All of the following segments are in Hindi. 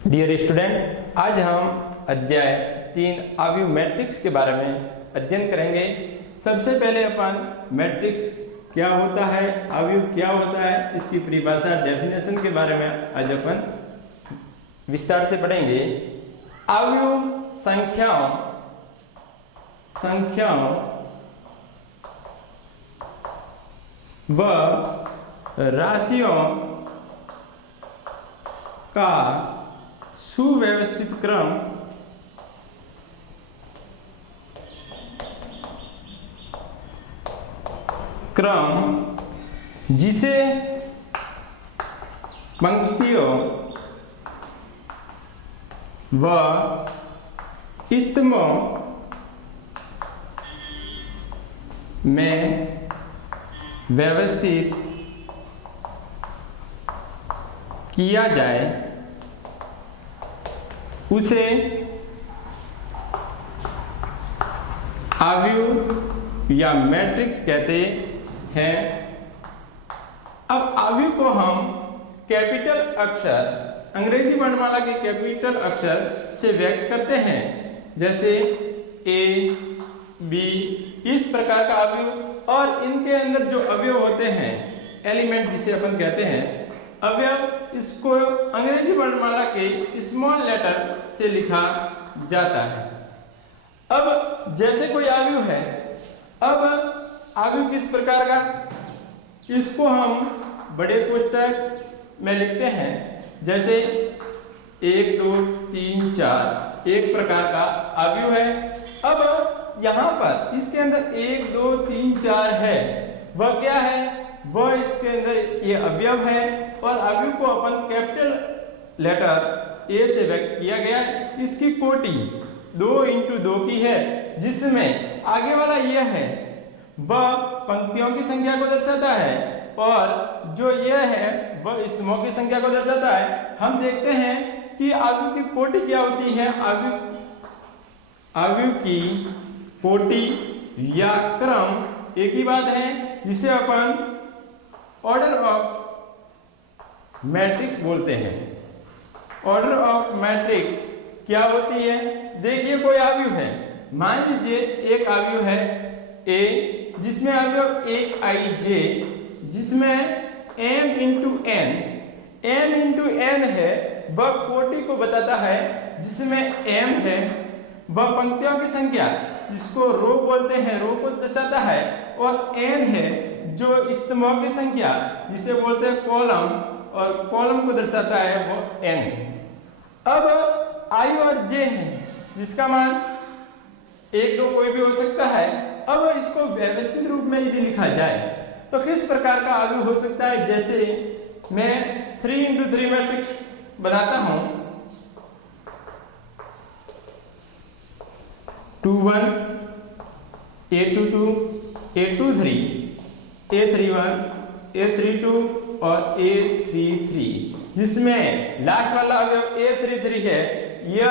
डियर स्टूडेंट, आज हम अध्याय 3 अवयव मैट्रिक्स के बारे में अध्ययन करेंगे। सबसे पहले अपन मैट्रिक्स क्या होता है, अवयव क्या होता है, इसकी परिभाषा डेफिनेशन के बारे में आज अपन विस्तार से पढ़ेंगे। अवयव संख्याओं व राशियों का सुव्यवस्थित क्रम जिसे पंक्तियों व स्तंभों में व्यवस्थित किया जाए उसे अवयव या मैट्रिक्स कहते हैं। अब अवयव को हम कैपिटल अक्षर, अंग्रेजी वर्णमाला के कैपिटल अक्षर से व्यक्त करते हैं, जैसे ए, बी, इस प्रकार का अवयव। और इनके अंदर जो अवयव होते हैं, एलिमेंट जिसे अपन कहते हैं अवयव, इसको अंग्रेजी वर्णमाला के स्मॉल लेटर से लिखा जाता है। अब जैसे कोई अवयव है, अब अवयव किस प्रकार का, इसको हम बड़े कोष्ठक में लिखते हैं, जैसे 1 2 3 4 एक प्रकार का अवयव है। अब यहां पर इसके अंदर 1 2 3 4 है, वह क्या है, वह इसके अंदर ये अवयव है। और अवयव को अपन कैपिटल लेटर ए से व्यक्त किया गया है। इसकी कोटि 2 × 2 की है, जिसमें आगे वाला यह है वह पंक्तियों की संख्या को दर्शाता है और जो यह है वह स्तंभों की संख्या को दर्शाता है। हम देखते हैं कि अवयव की कोटि क्या होती है। अवयव की कोटि या क्रम एक ही बात है, जिसे अपन ऑर्डर ऑफ मैट्रिक्स बोलते हैं। ऑर्डर ऑफ मैट्रिक्स क्या होती है, देखिए कोई अवयव है, मान लीजिए एक अवयव है ए, जिसमें अवयव Aij, जिसमें m × n है, वह कोटि को बताता है, जिसमें m है वह पंक्तियों की संख्या, जिसको रो बोलते हैं, रो को दर्शाता है, और n है जो स्तंभों की संख्या, जिसे बोलते हैं कॉलम, और कॉलम को दर्शाता है वो n है। अब i और j है, जिसका मान 1 2 कोई भी हो सकता है। अब इसको व्यवस्थित रूप में यदि लिखा जाए तो किस प्रकार का अवयव हो सकता है, जैसे मैं 3 × 3 मैट्रिक्स बनाता हूं, 2 1 A2 2 A2 3 A3 1 A3 2 और A3 3, जिसमें लास्ट वाला अवयव A3 3 है, यह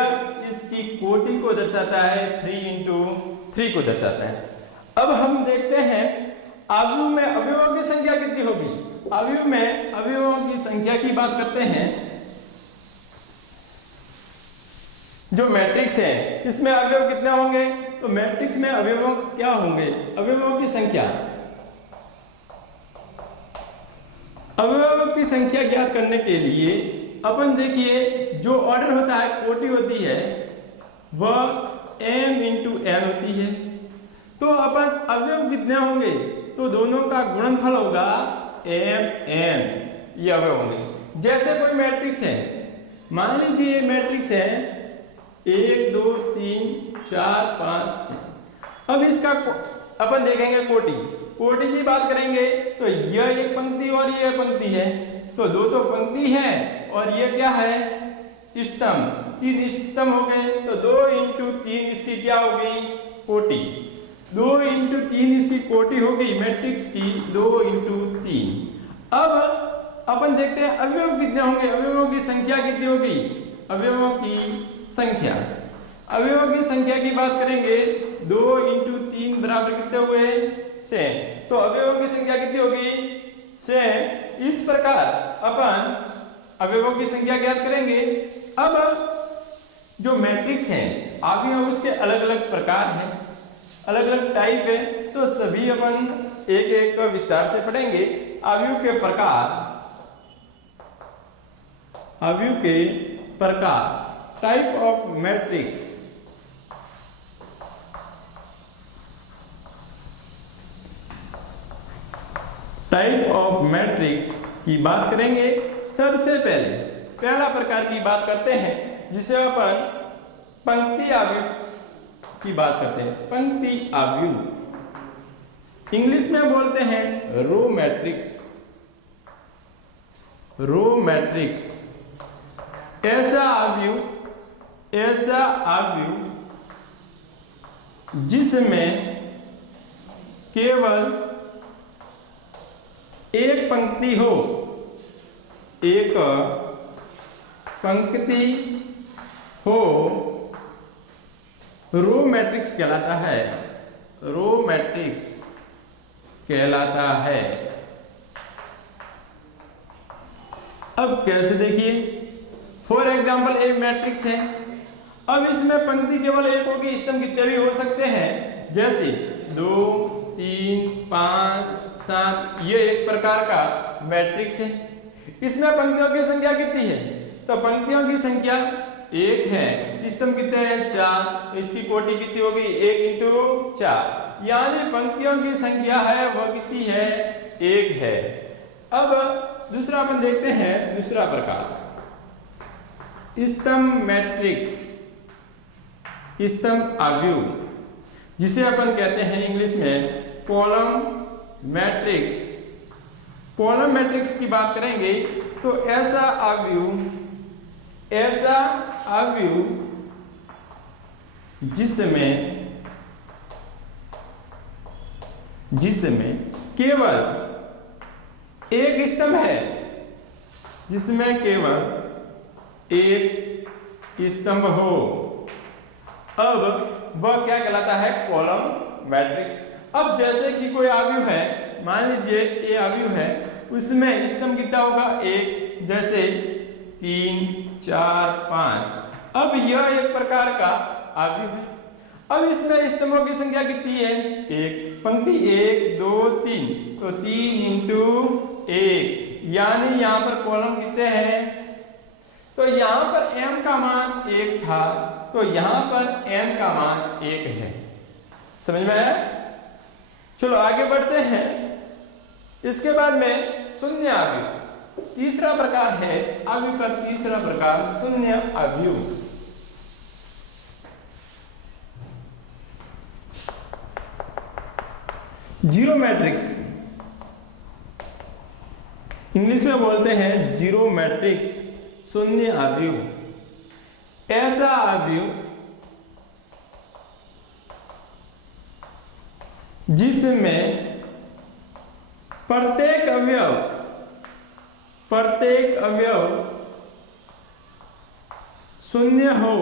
इसकी कोटि को दर्शाता है, 3 × 3 को दर्शाता है। अब हम देखते हैं अवयव में अवयवों की संख्या कितनी होगी। अवयव में अवयवों की संख्या की बात करते हैं। जो मैट्रिक्स है इसमें अवयव कितने होंगे, तो मैट्रिक्स में अवयवों क्या होंगे, अवयवों की संख्या। अवयवों की संख्या ज्ञात करने के लिए अपन देखिए जो ऑर्डर होता है, कोटि होती है, वह m × n होती है। तो अपन अवयव कितने होंगे, तो दोनों का गुणनफल होगा m n, ये अवयव होंगे। जैसे कोई मैट्रिक्स है, मान लीजिए मैट्रिक्स है 1 2 3 4 5 6। अब इसका अपन देखेंगे कोटि की बात करेंगे, तो यह एक पंक्ति और यह पंक्ति है, तो दो तो पंक्ति है और ये क्या है, स्तंभ, 3 स्तंभ हो गए। तो 2 × 3 इसकी क्या होगी, कोटि। 2 × 3 इसकी कोटि होगी मैट्रिक्स की, 2 × 3। अब अपन देखते हैं अवयव कितने होंगे, अवयवों की संख्या कितनी होगी। अवयवों की संख्या की बात करेंगे, 2 × 3 बराबर कितने हुए, 6। तो अवयवों की संख्या कितनी होगी, 6। इस प्रकार अपन अवयवों की संख्या ज्ञात करेंगे। अब जो मैट्रिक्स है अवयव उसके अलग अलग प्रकार हैं, अलग अलग टाइप है, तो सभी अपन एक एक का विस्तार से पढ़ेंगे। अवयव के प्रकार, अवयव के प्रकार, type of matrix. Type of matrix की बात करेंगे। सबसे पहले पहला प्रकार की बात करते हैं जिसे अपन पंक्ति अवयव की बात करते हैं। पंक्ति अवयव इंग्लिश में बोलते हैं रो मैट्रिक्स। रो मैट्रिक्स ऐसा अवयव जिसमें केवल एक पंक्ति हो, एक पंक्ति हो, रो मैट्रिक्स कहलाता है। रो मैट्रिक्स कहलाता है। अब कैसे देखिए, फॉर एग्जाम्पल एक मैट्रिक्स है। अब इसमें पंक्ति केवल एक होगी, स्तंभ कितने भी हो सकते हैं, जैसे 2, 3, 5, 7। ये एक प्रकार का मैट्रिक्स है। इसमें पंक्तियों की संख्या कितनी है, तो पंक्तियों की संख्या 1 है, स्तंभ कितने हैं 4, इसकी कोटि कितनी होगी 1 इंटू 4, यानी पंक्तियों की संख्या है वह कितनी है 1 है। अब दूसरा अपन देखते हैं, दूसरा प्रकार स्तंभ मैट्रिक्स, स्तंभ अवयव, जिसे अपन कहते हैं इंग्लिश में कॉलम मैट्रिक्स। कॉलम मैट्रिक्स की बात करेंगे तो ऐसा अवयव जिसमें केवल एक स्तंभ है, जिसमें केवल एक स्तंभ हो, अब वह क्या कहलाता है कॉलम मैट्रिक्स। अब जैसे कि कोई अवयव है, मान लीजिए ये अवयव है, उसमें स्तंभ कितना होगा 1, जैसे 3, 4, 5। अब यह एक प्रकार का अवयव है। अब इसमें स्तंभों की संख्या कितनी है 1, पंक्ति 1, 2, 3, तो 3 इंटू 1, यानी यहां पर कॉलम कितने हैं, तो यहां पर m का मान 1 था, तो यहां पर n का मान 1 है। समझ में आया? चलो आगे बढ़ते हैं। इसके बाद में शून्य अवयव, तीसरा प्रकार है अवयव का तीसरा प्रकार शून्य अवयव। जीरो मैट्रिक्स, इंग्लिश में बोलते हैं जीरो मैट्रिक्स, शून्य अवयव। ऐसा अवयव जिसमें प्रत्येक अवयव शून्य हो,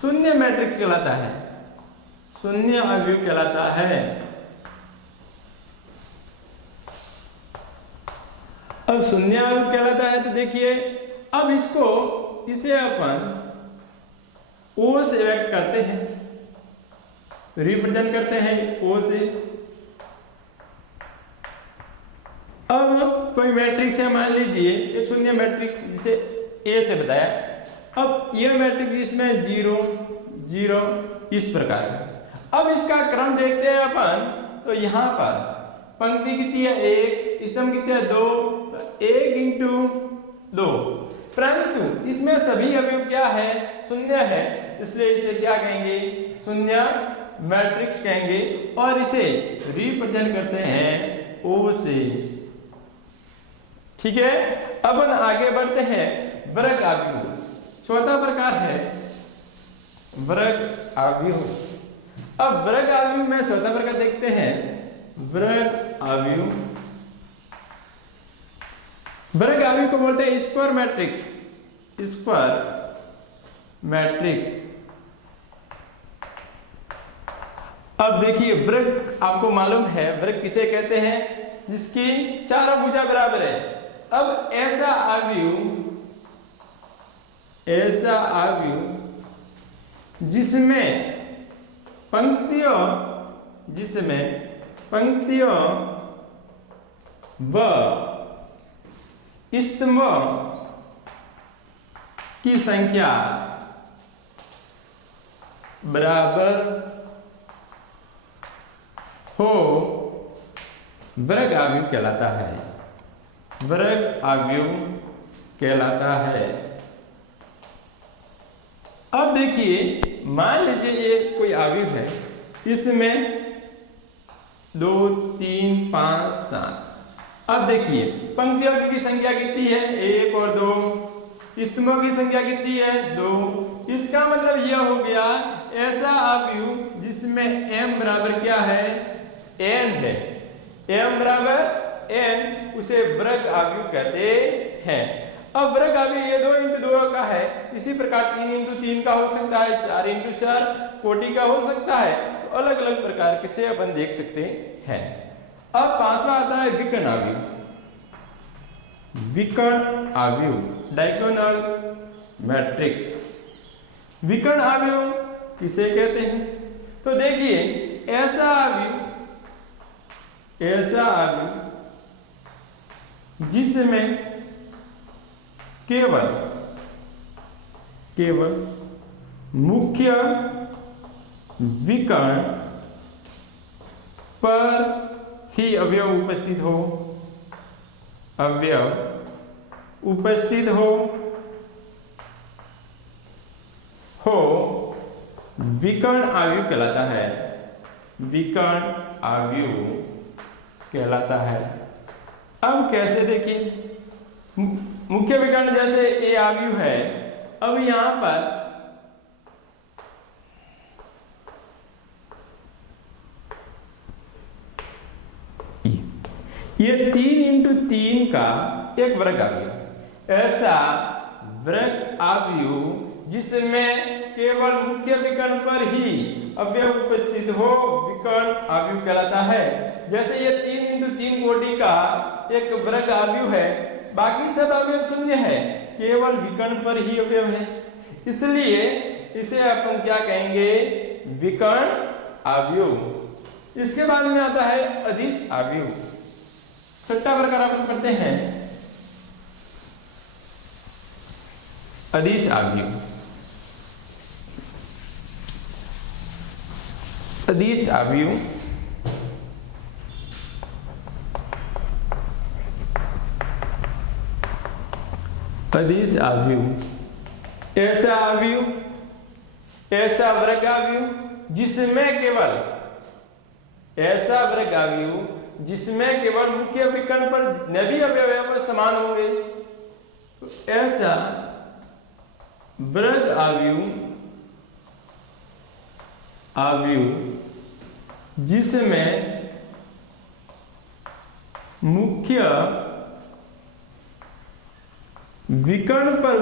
शून्य मैट्रिक्स कहलाता है, शून्य अवयव कहलाता है। अब शून्य अवयव कहलाता है तो देखिए, अब इसे अपन ओ से व्यक्त करते हैं, रिप्रेजेंट करते हैं ओ से। अब कोई मैट्रिक्स है, मान लीजिए एक शून्य मैट्रिक्स जिसे ए से बताया। अब यह मैट्रिक्स इसमें 0, 0 इस प्रकार है। अब इसका क्रम देखते हैं अपन, तो यहां पर पंक्ति कितनी है 1, स्तंभ कितने हैं 2, तो 1 इंटू 2, परंतु इसमें सभी अवयव क्या है शून्य है, इसलिए इसे क्या कहेंगे शून्य मैट्रिक्स कहेंगे, और इसे रिप्रेजेंट करते हैं ओ से। ठीक है, अब आगे बढ़ते हैं वर्ग अवयव। चौथा प्रकार है वर्ग अवयव। अब वर्ग अवयव में चौथा प्रकार देखते हैं वर्ग अवयव। वर्ग अवयव को बोलते हैं स्क्वायर मैट्रिक्स, स्क्वायर मैट्रिक्स। अब देखिए वर्ग आपको मालूम है, वर्ग किसे कहते हैं, जिसकी चारों भुजा बराबर है। अब ऐसा आव्यूह जिसमें पंक्तियों व स्तंभों की संख्या बराबर हो वर्ग आव्यूह कहलाता है। वर्ग आव्यूह कहलाता है। अब देखिए, मान लीजिए ये कोई आव्यूह है, इसमें 2 3 5 7। अब देखिए पंक्तियों की संख्या कितनी है, 1 और 2। स्तंभों की संख्या कितनी है, 2। इसका मतलब यह हो गया ऐसा आव्यूह जिसमें m बराबर क्या है, n है। m बराबर n, उसे वर्ग आव्यूह कहते हैं। अब वर्ग आव्यूह ये 2 × 2 का है, इसी प्रकार 3 × 3 का हो सकता है, 4 × 4 कोटि का हो सकता है। तो अलग अलग प्रकार के से अपन देख सकते हैं। अब पांचवा आता है विकर्ण आव्यूह। विकर्ण आव्यूह, डायगोनल मैट्रिक्स। विकर्ण आव्यूह किसे कहते हैं? तो देखिए ऐसा आव्यूह जिसमें केवल मुख्य विकर्ण पर ही अवयव उपस्थित हो विकर्ण आव्यूह कहलाता है। विकर्ण आव्यूह कहलाता है। अब कैसे देखिए, मुख्य विकर्ण जैसे ये आव्यूह है। अब यहां पर ये 3 × 3 का एक वर्ग आव्यूह। ऐसा वर्ग आव्यूह जिसमें केवल मुख्य विकर्ण पर ही अवयव उपस्थित हो विकर्ण आव्यूह कहलाता है। जैसे ये 3 × 3 कोटि का एक वर्ग आव्यूह है, बाकी सब अवयव शून्य है, केवल विकर्ण पर ही अवयव है, इसलिए इसे अपन क्या कहेंगे, विकर्ण आव्यूह। इसके बाद में आता है अदिश आव्यूह। छठा प्रकार अपन पढ़ते हैं अदिश आव्यूह। अदिश आव्यूह ऐसा वर्ग आव्यूह जिसमें केवल मुख्य विकर्ण पर जितने भी अवयव समान होंगे। तो ऐसा वर्ग आव्यूह जिसमें मुख्य विकर्ण पर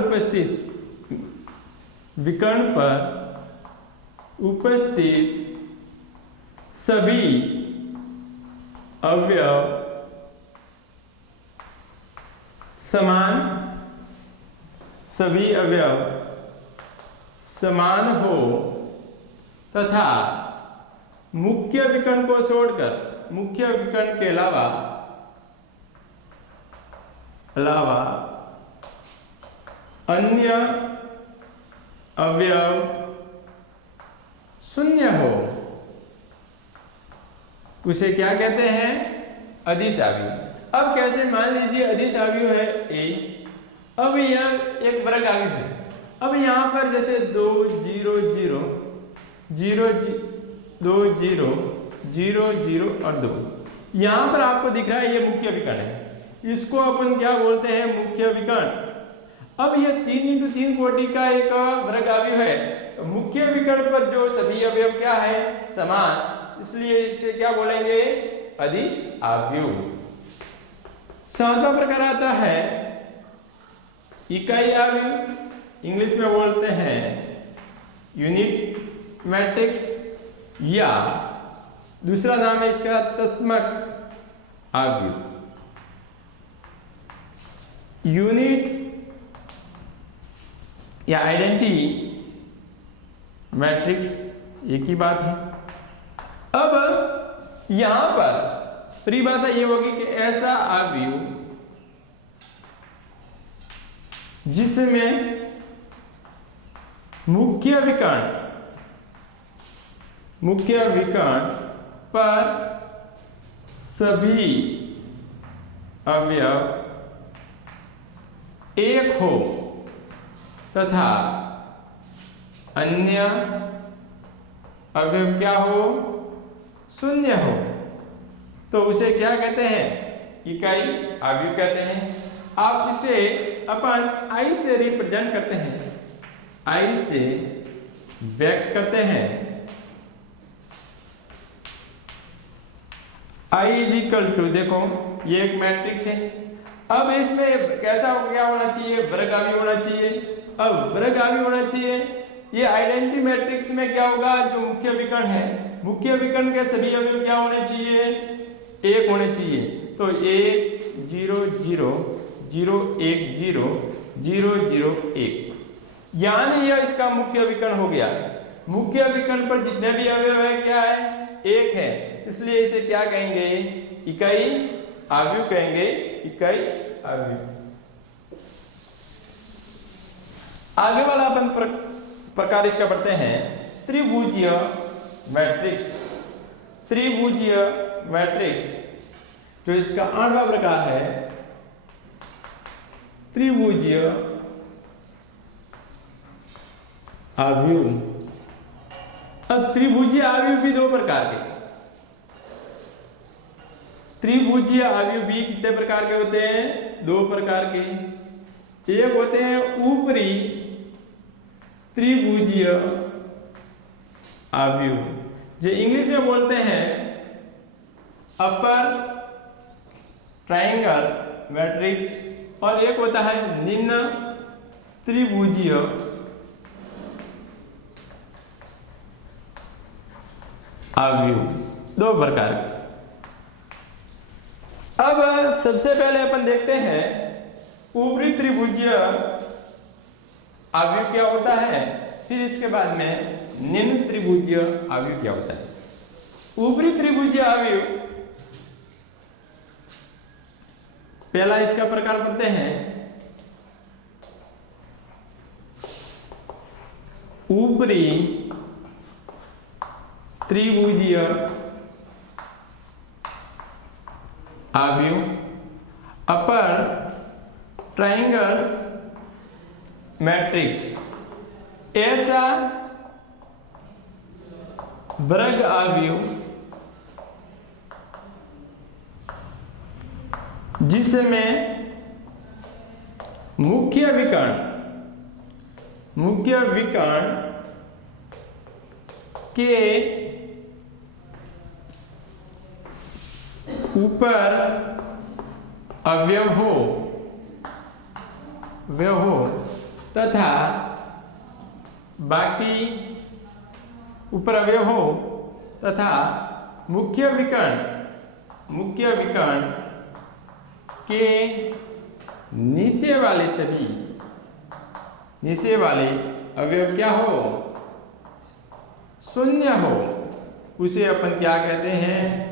उपस्थित सभी अवयव समान हो तथा मुख्य विकर्ण को छोड़कर मुख्य विकर्ण के अलावा अन्य अवयव शून्य हो, उसे क्या कहते हैं, अदिश आव्यूह। अब कैसे, मान लीजिए अदिश आव्यूह है A। अब यह एक वर्ग आव्यूह है। अब यहाँ पर जैसे 2 0 0 0 2 0 0 0 और 2, यहाँ पर आपको दिख रहा है ये मुख्य विकर्ण है। इसको अपन क्या बोलते हैं, मुख्य विकर्ण। अब ये 3 × 3 कोटि का एक वर्ग आव्यूह है। मुख्य विकर्ण पर जो सभी अवयव क्या है, समान, इसलिए इसे क्या बोलेंगे, अदिश आव्यूह। सातवां प्रकार आता है इकाई आव्यूह, इंग्लिश में बोलते हैं यूनिट मैट्रिक्स, या दूसरा नाम है इसका तस्मक अवयव। यूनिट या आइडेंटिटी मैट्रिक्स एक ही बात है। अब यहां पर परिभाषा ये होगी कि ऐसा अवयव जिसमें मुख्य विकर्ण पर सभी अवयव एक हो तथा अन्य अवयव क्या हो, शून्य हो, तो उसे क्या कहते हैं, इकाई अवयव कहते हैं। आप इसे अपन आई से रिप्रेजेंट करते हैं, आई से व्यक्त करते हैं। आई इज इक्वल टू, देखो ये एक मैट्रिक्स है। अब इसमें कैसा क्या होना चाहिए, वर्गावी होना चाहिए। अब वर्गावी होना चाहिए, ये आइडेंटिटी मैट्रिक्स में क्या होगा, जो मुख्य विकर्ण है, मुख्य विकर्ण के सभी अवयव क्या होने चाहिए, एक होने चाहिए। तो 1 0 0 0 1 0 0 0 1, यानी यह इसका मुख्य विकर्ण हो गया। मुख्य विकर्ण पर जितने भी अवयव है क्या है, एक है, इसलिए इसे क्या कहेंगे, इकाई अवयव कहेंगे, इकाई अवयव। आगे वाला अपन प्रकार इसका पढ़ते हैं, त्रिभुजीय मैट्रिक्स। त्रिभुजीय मैट्रिक्स जो इसका 8वां प्रकार है, त्रिभुजीय अवयव। अब त्रिभुजीय अवयव भी दो प्रकार के, त्रिभुजीय अवयव भी कितने प्रकार के होते हैं, दो प्रकार के। एक होते हैं ऊपरी त्रिभुजीय अवयव, जो इंग्लिश में बोलते हैं अपर ट्रायंगल मैट्रिक्स, और एक होता है निम्न त्रिभुजीय अवयव, दो प्रकार के। अब सबसे पहले अपन देखते हैं ऊपरी त्रिभुजीय अवयव क्या होता है, फिर इसके बाद में निम्न त्रिभुजीय अवयव क्या होता है। ऊपरी त्रिभुजीय अवयव, पहला इसका प्रकार पढ़ते हैं, ऊपरी त्रिभुजीय अवयव, अपर ट्रायंगल मैट्रिक्स। ऐसा वर्ग अवयव जिसमें मुख्य विकर्ण के ऊपर अवयव हो तथा बाकी ऊपर अवयव हो तथा मुख्य विकर्ण के नीचे वाले अवयव क्या हो, शून्य हो, उसे अपन क्या कहते हैं,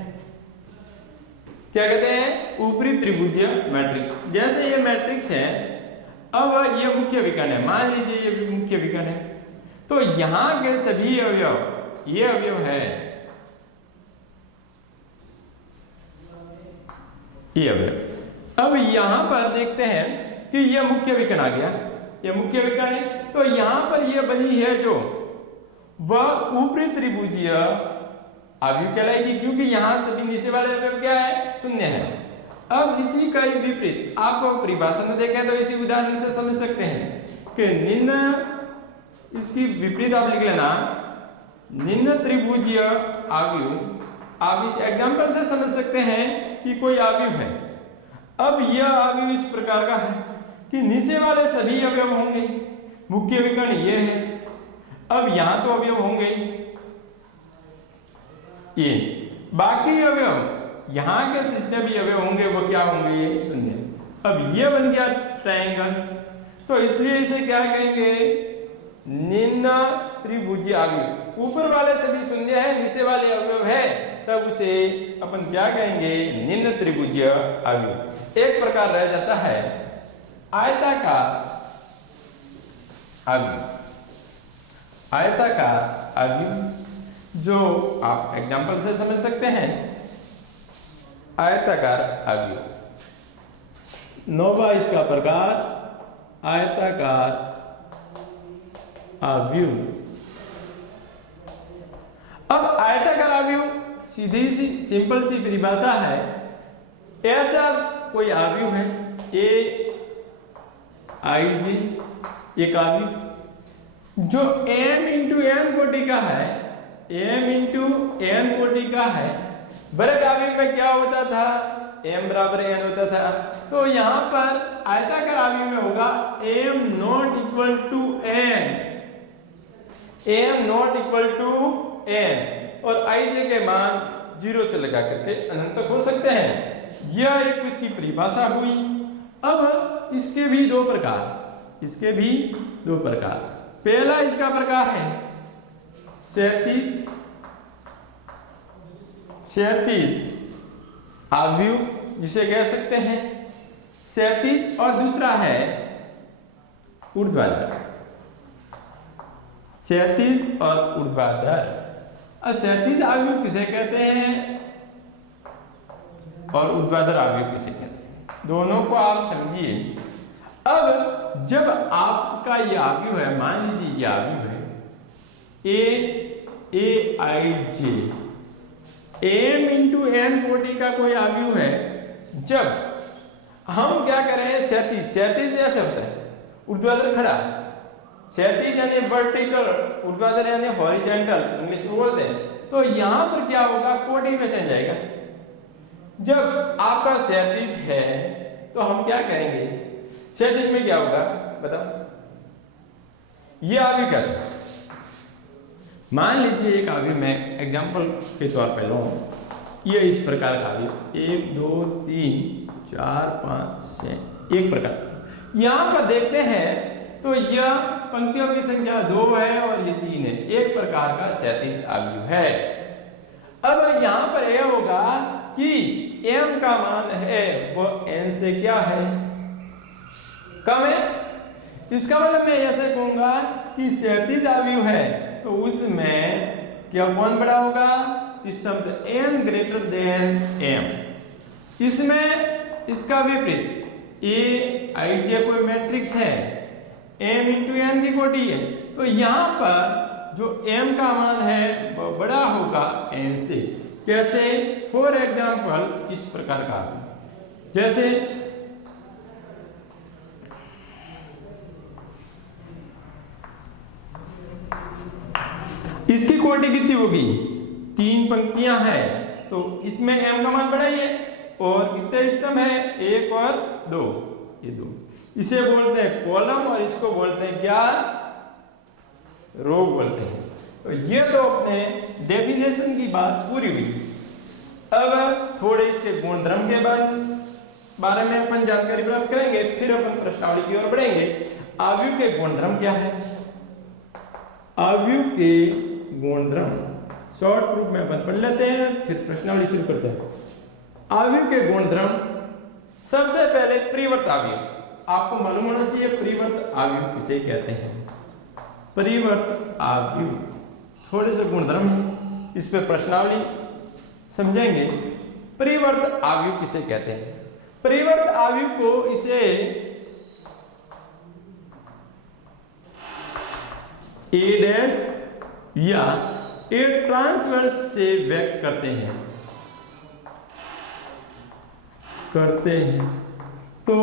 ऊपरी त्रिभुजीय मैट्रिक्स। जैसे ये मैट्रिक्स है, अब ये मुख्य विकर्ण है, मान लीजिए ये भी मुख्य विकर्ण है, तो यहां के सभी अवयव, ये अवयव है, ये अवयव। अब यहां पर देखते हैं कि ये मुख्य विकर्ण आ गया, ये मुख्य विकर्ण है, तो यहां पर ये बनी है जो वह ऊपरी त्रिभुजीय अवयव कहलाएगी, क्योंकि यहां सभी नीचे वाले अवयव क्या है, शून्य है। अब इसी का एक विपरीत आपको परिभाषा में देखें तो इसी उदाहरण से समझ सकते हैं कि निम्न, इसकी विपरीत आप लिख लेना, निम्न त्रिभुजीय अवयव। आप इस एग्जांपल से समझ सकते हैं कि कोई अवयव है। अब यह अवयव इस प्रकार का है कि नीचे वाले सभी अवयव होंगे, मुख्य विकर्ण ये है, अब यहां तो अवयव होंगे ये, बाकी अवयव यहाँ के जितने भी अवयव होंगे वो क्या होंगे, शून्य। अब ये बन गया ट्रायंगल, तो इसलिए इसे क्या कहेंगे, निम्न त्रिभुजीय अवयव। ऊपर वाले सभी शून्य है, नीचे वाले अवयव है, तब उसे अपन क्या कहेंगे, निम्न त्रिभुजीय अवयव। एक प्रकार रह जाता है आयताकार अवयव। आयताकार अवयव जो आप एग्जांपल से समझ सकते हैं, आयताकार अवयव। नौवा इसका प्रकार आयताकार अवयव। अब आयताकार अवयव सीधी सी सिंपल सी परिभाषा है, ऐसा कोई अवयव है ए आई जे, एक अवयव जो m इंटू n कोटि का है, m इंटू n कोटि का है। वर्ग अवयव में क्या होता था, m बराबर n होता था, तो यहां पर आयताकार अवयव में होगा m not equal to n, m not equal to n, और ij के मान 0 से लगा करके अनंत तक हो सकते हैं। यह एक इसकी परिभाषा हुई। अब इसके भी दो प्रकार, इसके भी दो प्रकार। पहला इसका प्रकार है क्षैतिज अवयव, जिसे कह सकते हैं क्षैतिज, और दूसरा है ऊर्ध्वाधर, क्षैतिज और ऊर्ध्वाधर। अब क्षैतिज अवयव किसे कहते हैं और ऊर्ध्वाधर अवयव किसे कहते हैं, दोनों को आप समझिए। अब जब आपका यह अवयव है, मान लीजिए यह अवयव है ए i J, m into n कोटि का कोई अवयव है, जब हम क्या करें, क्षैतिज, क्षैतिज यह शब्द है, ऊर्ध्वाधर खड़ा, क्षैतिज यानी वर्टिकल, ऊर्ध्वाधर यानी हॉरिजॉन्टल, इंग्लिश में बोलते हैं। तो यहां पर क्या होगा, कोटि में चल जाएगा। जब आपका क्षैतिज है तो हम क्या करेंगे, क्षैतिज में क्या होगा बताओ, यह अवयव कैसे, मान लीजिए एक अवयव मैं एग्जांपल के तौर पर लूं, ये इस प्रकार का अवयव 1 2 3 4 5 6 एक प्रकार। यहां पर देखते हैं तो यह पंक्तियों की संख्या 2 है और ये 3 है, एक प्रकार का क्षैतिज अवयव है। अब यहां पर यह होगा कि m का मान है वो n से क्या है, कम है। इसका मतलब मैं ऐसे कहूंगा कि क्षैतिज अवयव है तो उसमें क्या कौन बड़ा होगा, स्तंभ n ग्रेटर देन m। इसमें इसका विपरीत ए आई जे कोई मैट्रिक्स है, m इंटू n की कोटि है, तो यहां पर जो m का मान है वो बड़ा होगा n से। कैसे, फॉर एग्जाम्पल इस प्रकार का, जैसे इसकी कोटि कितनी होगी, 3 पंक्तियां हैं, तो इसमें m का मान बड़ा ही है, और कितने स्तंभ है, 1 और 2, ये 2, इसे बोलते हैं कॉलम और इसको बोलते हैं क्या, रो बोलते हैं। तो ये तो अपने डेफिनेशन की बात पूरी हुई। अब थोड़े इसके गुणधर्म के बारे में अपन जानकारी प्राप्त करेंगे, फिर अपन प्रश्नावली की ओर बढ़ेंगे। अवयव के गुणधर्म क्या है, अवयव के गुणधर्म शॉर्ट रूप में अपन पढ़ लेते हैं, फिर प्रश्नावली शुरू करते हैं। अवयव के गुणधर्म, सबसे पहले परिवर्त अवयव, आपको मालूम होना चाहिए परिवर्त अवयव किसे कहते हैं। परिवर्त अवयव थोड़े से गुणधर्म है, इस पे प्रश्नावली समझेंगे। परिवर्त अवयव किसे कहते हैं, परिवर्त अवयव को इसे ए डैश या ए ट्रांसवर्स से व्यक्त करते हैं। तो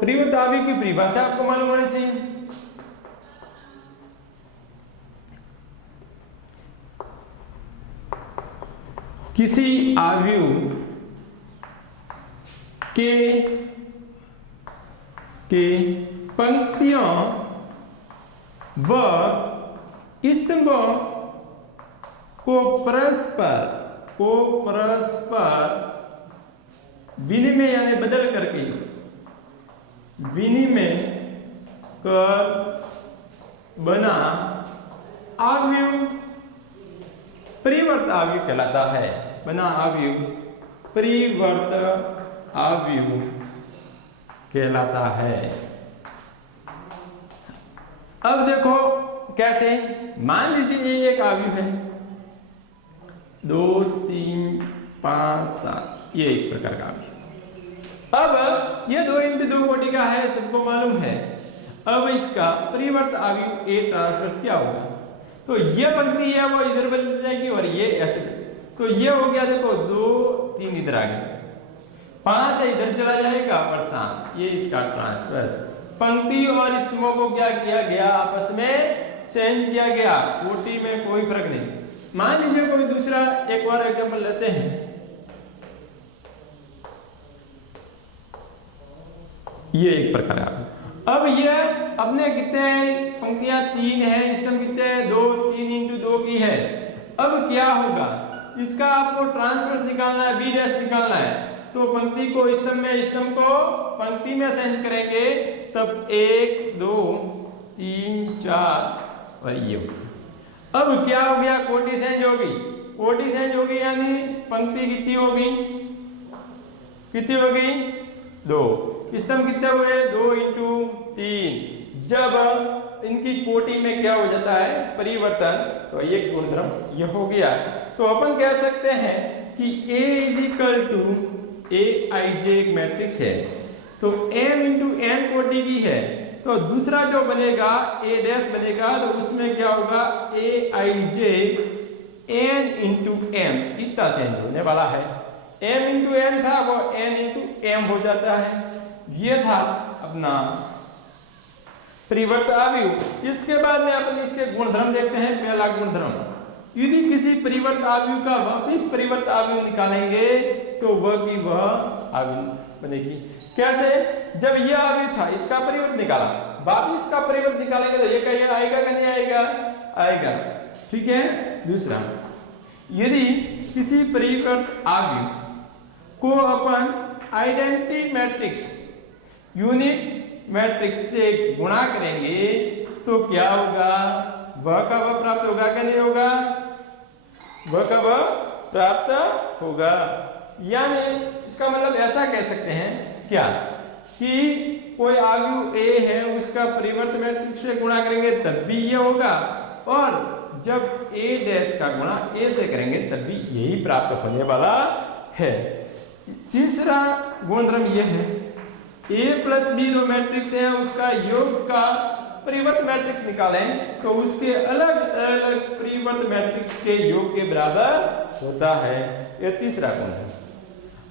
परिवर्त अवयव की परिभाषा आपको मालूम होनी चाहिए। किसी अवयव के पंक्तियों व स्तंभों को परस्पर विनिमय यानी बदल करके, विनिमय कर बना अवयव परिवर्त अवयव कहलाता है। बना अवयव परिवर्त अवयव कहलाता है। अब देखो कैसे, मान लीजिए ये एक अवयव है, 2 3 5 7, ये एक प्रकार का अवयव। अब ये 2 × 2 कोटि का है, सबको मालूम है। अब इसका परिवर्त अवयव ए ट्रांसवर्स क्या होगा, तो ये पंक्ति है वो इधर बदल जाएगी और ये ऐसे, तो ये हो गया देखो 2 3 इधर आ गया, 5 है इधर चला जाएगा और 7, ये इसका ट्रांसवर्स। पंक्ति और स्तंभों को क्या किया गया, आपस में चेंज किया गया, कोटि में कोई फर्क नहीं। मान लीजिए कोई दूसरा एक और एग्जांपल लेते हैं, ये एक प्रकार है। अब ये अपने कितने पंक्तियां 3 है, स्तंभ कितने 2 3 × 2 की है। अब क्या होगा, इसका आपको ट्रांसवर्स निकालना है, बी डैश निकालना है, तो पंक्ति को स्तंभ में, स्तंभ को पंक्ति में चेंज करेंगे, तब 1 2 3 4 और ये होगा। अब क्या हो गया, कोटि चेंज होगी, कोटि चेंज होगी यानी पंक्ति कितनी होगी, कितनी होगी 2, स्तंभ कितने हुए 2 × 3। जब इनकी कोटि में क्या हो जाता है परिवर्तन, तो ये गुणधर्म ये हो गया। तो अपन कह सकते हैं कि A = Aij एक मैट्रिक्स है, तो m × n कोटि की है, तो दूसरा जो बनेगा A डैश बनेगा, तो उसमें क्या होगा Aij n × m, इतना चेंज होने वाला है। m × n था वो n × m हो जाता है। ये था अपना परिवर्त अवयव। इसके बाद में अपन इसके गुणधर्म देखते हैं। पहला गुणधर्म, यदि किसी परिवर्त अवयव का वापिस परिवर्त अवयव निकालेंगे तो वह की वह अवयव बनेगी। कैसे, जब यह अवयव था इसका परिवर्त निकाला, वापिस इसका परिवर्त निकालेंगे तो ये कहीं आएगा कि नहीं आएगा, आएगा। ठीक है। दूसरा, यदि किसी परिवर्त अवयव को अपन आइडेंटिटी मैट्रिक्स, यूनिट मैट्रिक्स से गुणा करेंगे तो क्या होगा, वह का वह प्राप्त होगा क्या नहीं होगा, वह का वह प्राप्त होगा। यानी इसका मतलब ऐसा कह सकते हैं क्या कि कोई अवयव A है, उसका परिवर्त मैट्रिक्स से गुणा करेंगे तब भी ये होगा, और जब A डैश का गुणा A से करेंगे तब भी यही प्राप्त होने वाला है। तीसरा गुणधर्म यह है, A + B जो मैट्रिक्स है उसका योग का परिवर्त मैट्रिक्स निकालें तो उसके अलग अलग परिवर्त मैट्रिक्स के योग के बराबर होता है। यह तीसरा गुण है।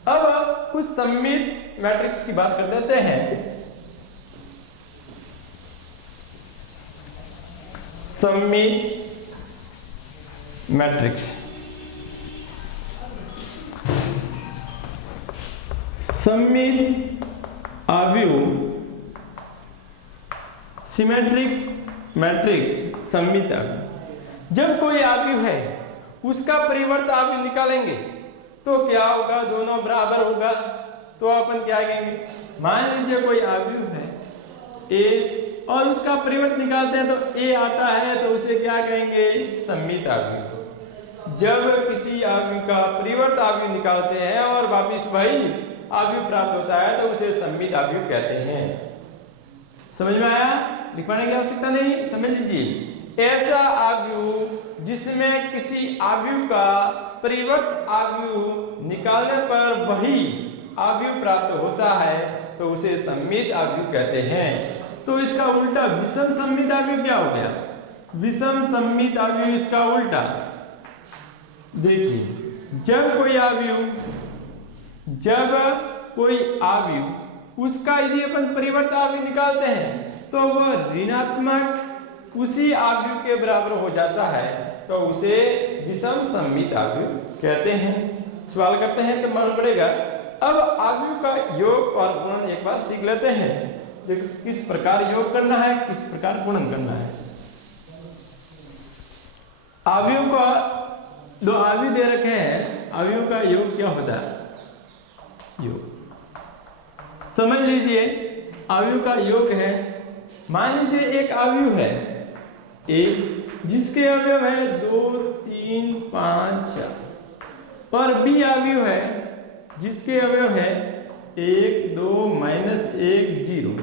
अब कुछ सममित मैट्रिक्स की बात कर देते हैं। सममित मैट्रिक्स, सममित अवयव, सिमेट्रिक मैट्रिक्स सममित अवयव। जब कोई अवयव है उसका परिवर्त अवयव निकालेंगे तो क्या होगा, दोनों बराबर होगा। तो अपन क्या कहेंगे, मान लीजिए कोई अवयव है A और उसका परिवर्त निकालते हैं तो A आता है, तो उसे क्या कहेंगे, सममित अवयव। जब किसी अवयव का परिवर्त अवयव निकालते हैं और वापिस वही अवयव प्राप्त होता है तो उसे सममित अवयव कहते हैं। समझ में आया, लिखवाने की आवश्यकता नहीं, समझ लीजिए। ऐसा अवयव जिसमें किसी अवयव का परिवर्त अवयव निकालने पर वही अवयव प्राप्त होता है तो उसे सममित अवयव कहते हैं। तो इसका उल्टा विषम सममित अवयव क्या हो गया, विषम सममित अवयव इसका उल्टा। देखिए, जब कोई अवयव उसका यदि अपन परिवर्त अवयव निकालते हैं तो वह ऋणात्मक उसी अवयव के बराबर हो जाता है, तो उसे विषम सममित अवयव कहते हैं। सवाल करते हैं तो मालूम पड़ेगा। अब अवयव का योग और गुणन एक बार सीख लेते हैं। देखो किस प्रकार योग करना है, किस प्रकार गुणन करना है। अवयव का दो अवयव दे रखे हैं, अवयव का योग क्या होता है, योग समझ लीजिए अवयव का योग है। मान लीजिए एक अवयव है एक जिसके अवयव है 2 3 5 4 और बी अवयव है जिसके अवयव है 1 2 -1 0।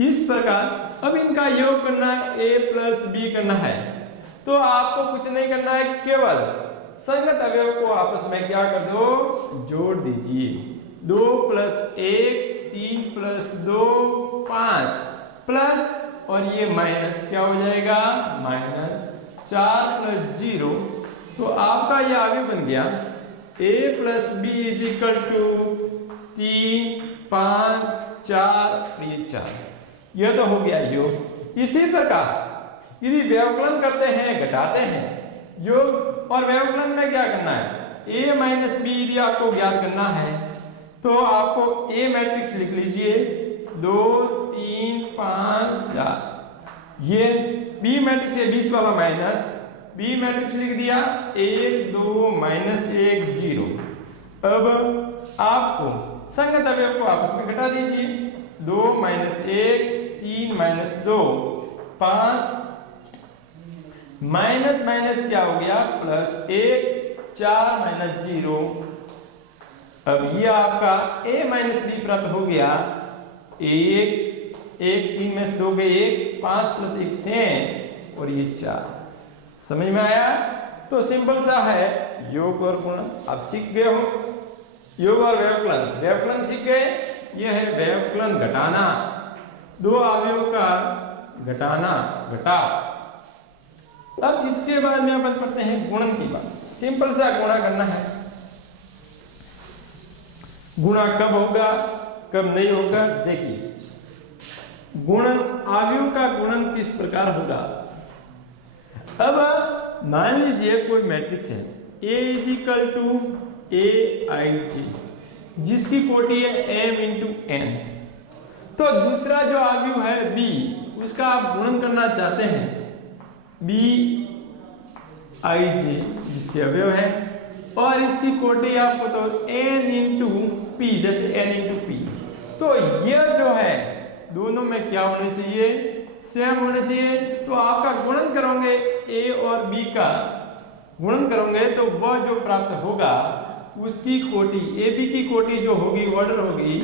इस प्रकार अब इनका योग करना है a प्लस बी करना है तो आपको कुछ नहीं करना है, केवल संगत अवयव को आपस में क्या कर दो, जोड़ दीजिए। 2 + 1 3 + 2 5 प्लस और ये माइनस क्या हो जाएगा, -4 + 0। तो आपका यह अवयव बन गया a + b = 3 5 4 ये 4। यह तो हो गया योग। इसी प्रकार यदि व्यवकलन करते हैं, घटाते हैं, योग और व्यवकलन में क्या करना है, a - b यदि आपको ज्ञात करना है तो आपको a मैट्रिक्स लिख लीजिए 2 3 5 4। ये b मैट्रिक्स है 20 वाला माइनस, b मैट्रिक्स लिख दिया 1 2 -1 0। अब आपको संगत अवयव को आपस में घटा दीजिए। 2 - 1 3 - 2 5 माइनस क्या हो गया, +1 4 - 0। अब ये आपका a - b प्राप्त हो गया। 1 3 में से 2 गए 1 5 + 1 6 और ये 4। समझ में आया? तो सिंपल सा है योग और गुणन। आप सीख गए हो योग और व्यवकलन। व्यवकलन सीख गए, यह है व्यवकलन घटाना, दो अवयव का घटाना घटाव। अब इसके बाद में अपन पढ़ते हैं गुणन की बात। सिंपल सा गुणा करना है। गुणा कब होगा कब नहीं होगा, देखिए गुणन अवयव का गुणन किस प्रकार होगा। अब मान लीजिए कोई मैट्रिक्स है A = AIT जिसकी कोटि है m × n। तो दूसरा जो अवयव है B उसका आप गुणन करना चाहते हैं BIJ जिसके अवयव है और इसकी कोटि आपको तो n × p, जैसे n × p। तो यह जो है दोनों में क्या होने चाहिए, सेम होने चाहिए। तो आपका गुणन करोगे a और b का गुणन करोगे तो वह जो प्राप्त होगा उसकी कोटि ab की कोटि जो होगी ऑर्डर होगी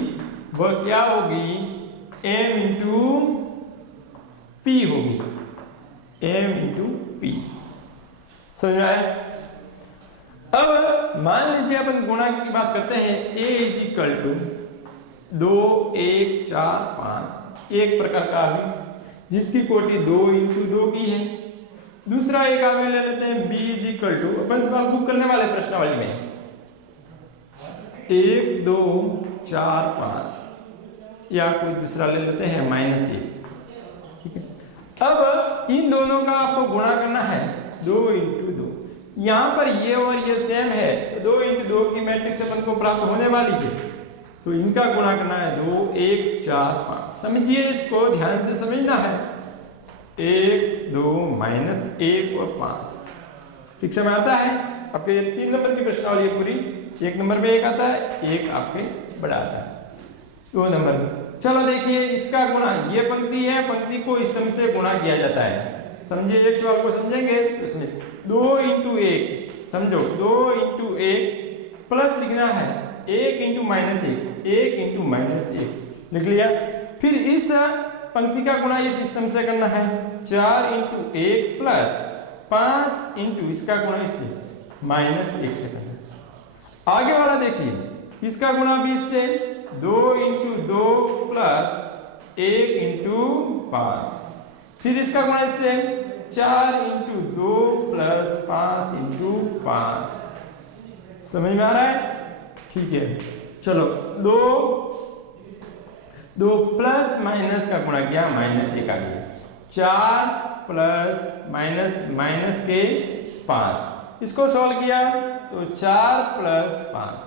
वह क्या होगी, m × p होगी, m × p। समझ में आया? अब मान लीजिए अपन गुणा की बात करते हैं। a = 2 1 4 5 एक प्रकार का अवयव जिसकी कोटि 2 × 2 की है। दूसरा एक अवयव ले लेते हैं b = अपन सवाल बुक करने वाले प्रश्नावली में 1 2 4 5 या कोई दूसरा ले लेते हैं -1। ठीक है, अब इन दोनों का आपको गुणा करना है 2 × 2। यहां पर ये और ये सेम है तो 2 × 2 की मैट्रिक्स अपन को प्राप्त होने वाली है। तो इनका गुणा करना है 2 1 4 5। समझिए, इसको ध्यान से समझना है। 1 2 -1 और 5 ठीक समय आता है आपके। ये 3 नंबर की प्रश्नावली है पूरी। 1 नंबर में 1 आता है, 1 आपके बड़ा आता है 2 नंबर में। चलो देखिए इसका गुणा, ये पंक्ति है, पंक्ति को इस तरह से गुणा किया जाता है। समझिए, एक सवाल को समझेंगे तो इसमें 2 × 1 समझो 2 × 1 प्लस लिखना है 1 × -1 1 × -1 लिख लिया। फिर इस पंक्ति का गुणा इस सिस्टम से करना है 4 × 1 प्लस 5 × इसका गुणा इससे -1 से करना है। आगे वाला देखिए, इसका गुणा भी इससे 2 × 2 प्लस 1 × 5। फिर इसका गुणा इससे 4 × 2 प्लस 5 × 5। समझ में आ रहा है? ठीक है, चलो 2 प्लस माइनस का गुणा किया -1 आ गया। 4 प्लस माइनस के 5, इसको सॉल्व किया तो 4 प्लस 5।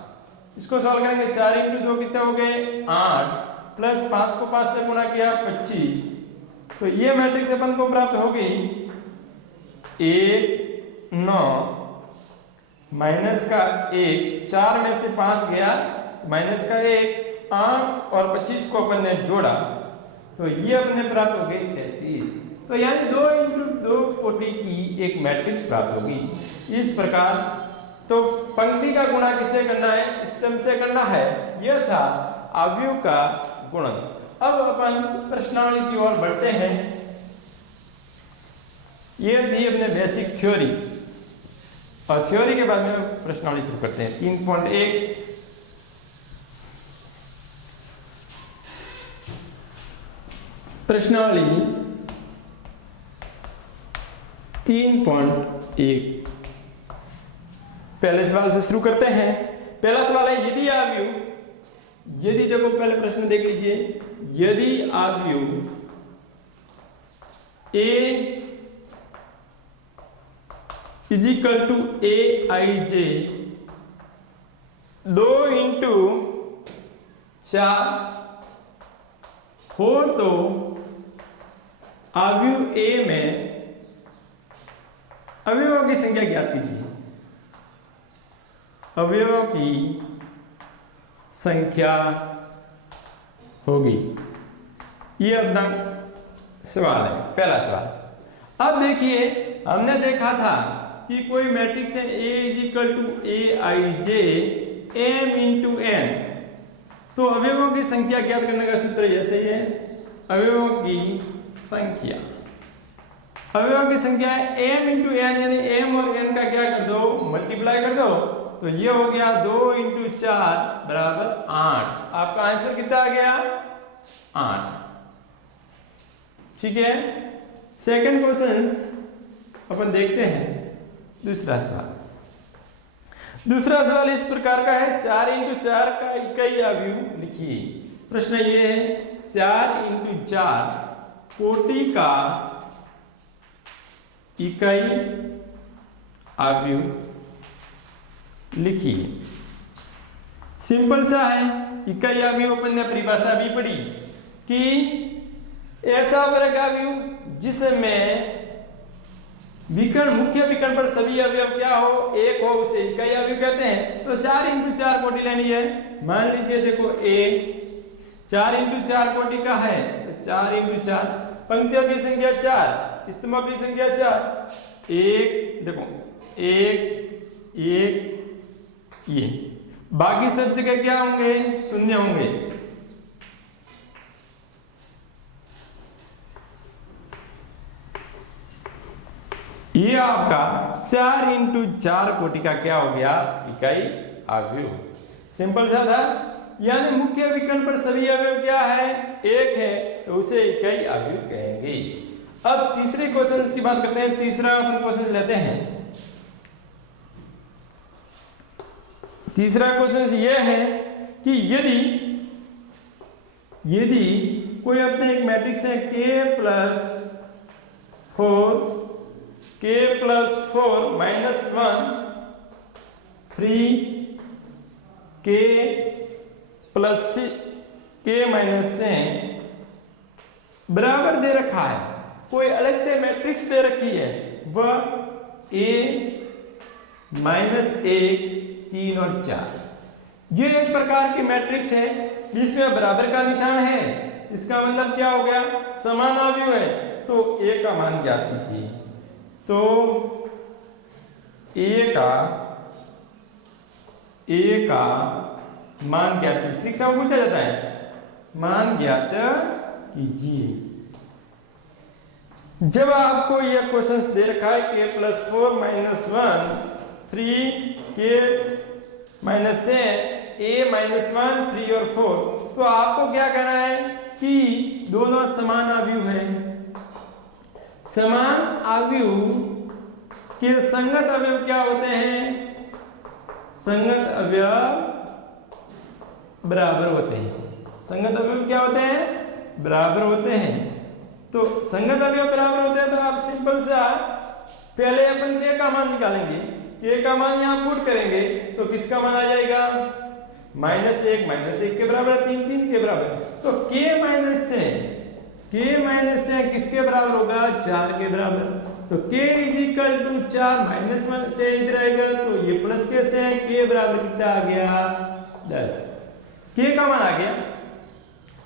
इसको सॉल्व करेंगे 4 × 2 कितने हो गए 8 प्लस 5 को 5 से गुणा किया 25। तो ये मैट्रिक्स अपन को प्राप्त हो गई 1 9 -1 4 में से 5 गया -1 8 और 25 को अपन ने जोड़ा तो ये अपने प्राप्त हो गई 33। तो यानी 2 इंटू 2 कोटि की एक मैट्रिक्स प्राप्त होगी। इस प्रकार तो पंक्ति का गुणा किससे करना है, स्तंभ से करना है। यह था अवयव का गुणन। अब अपन प्रश्नावली की ओर बढ़ते हैं। यह थी अपने बेसिक थ्योरी और थ्योरी के बाद में प्रश्नावली शुरू करते हैं। 3.1 प्रश्नावली 3.1 पहले सवाल से शुरू करते हैं। पहला सवाल है यदि अवयव, यदि देखो पहले प्रश्न देख लीजिए, यदि अवयव A is equal to AIJ 2 into 4 हो तो अवयव A में अवयवों की संख्या ज्ञात कीजिए। अवयवों की संख्या होगी, ये अपना सवाल है, पहला सवाल। अब देखिए हमने देखा था कि कोई मैट्रिक्स है A is equal to AIJ M into N, तो अवयवों की संख्या ज्ञात करने का सूत्र जैसे ही है, अवयवों की संख्या, अवयवों की संख्या है M इंटू N, यानी M और N का क्या कर दो, मल्टीप्लाई कर दो, तो ये हो गया 2 इंटू 4 बराबर 8। आपका आंसर कितना आ गया, 8। ठीक है। सेकंड क्वेश्चन अपन देखते हैं। दूसरा सवाल, दूसरा सवाल इस प्रकार का है, 4 इंटू 4 का इकाई अवयव लिखिए। प्रश्न ये है 4 इंटू 4 कोटि का इकाई अवयव लिखिए। सिंपल सा है, इकाई अवयव अपन ने परिभाषा भी पढ़ी कि ऐसा वर्ग अवयव जिसमें विकर्ण, मुख्य विकर्ण पर सभी अवयव क्या हो, एक हो, उसे इकाई अवयव कहते हैं। तो 4 इंटू 4 कोटि लेनी है। मान लीजिए देखो A 4 इंटू 4 कोटि का है, तो 4 इंटू 4, पंक्तियों की संख्या 4, स्तंभों की संख्या 4, 1 देखो 1 1 ये, बाकी सब जगह क्या होंगे, शून्य होंगे। ये आपका 4 इंटू 4 कोटि का क्या हो गया, इकाई अवयव। सिंपल सा था, यानी मुख्य विकर्ण पर सभी अवयव क्या है, एक है, तो उसे इकाई अवयव कहेंगे। अब तीसरे क्वेश्चन की बात करते हैं। तीसरा अपन क्वेश्चन लेते हैं। तीसरा क्वेश्चन यह है कि यदि कोई अपने एक मैट्रिक्स है K plus 4 minus 1 3 K plus K minus से बराबर दे रखा है, कोई अलग से मैट्रिक्स दे रखी है, वह A माइनस 1 3 और 4, ये एक प्रकार की मैट्रिक्स है जिसमें बराबर का निशान है। इसका मतलब क्या हो गया, समान अवयव है, तो A का मान ज्ञात कीजिए। तो A का मान ज्ञात कीजिए। परीक्षा में पूछा जाता है, मान ज्ञात कीजिए। जब आपको यह क्वेश्चन दे रखा है K plus 4 minus 1 3 K minus से A माइनस 1 3 और 4, तो आपको क्या कहना है कि दोनों समान अवयव है। समान अवयव के संगत अवयव क्या होते हैं, संगत अवयव बराबर होते हैं। संगत अवयव क्या होते हैं, बराबर होते हैं। तो संगत अवयव बराबर होते हैं, तो आप सिंपल सा पहले अपन K का मान निकालेंगे। K का मान यहां पुट करेंगे तो किसका मान आ जाएगा, -1 के बराबर, 3 के बराबर। तो K माइनस से किसके बराबर होगा, 4 के बराबर। तो K इज इक्वल टू 4 -1 से इधर आएगा, तो ये प्लस के से K बराबर कितना आ गया, 10। के का मान आ गया,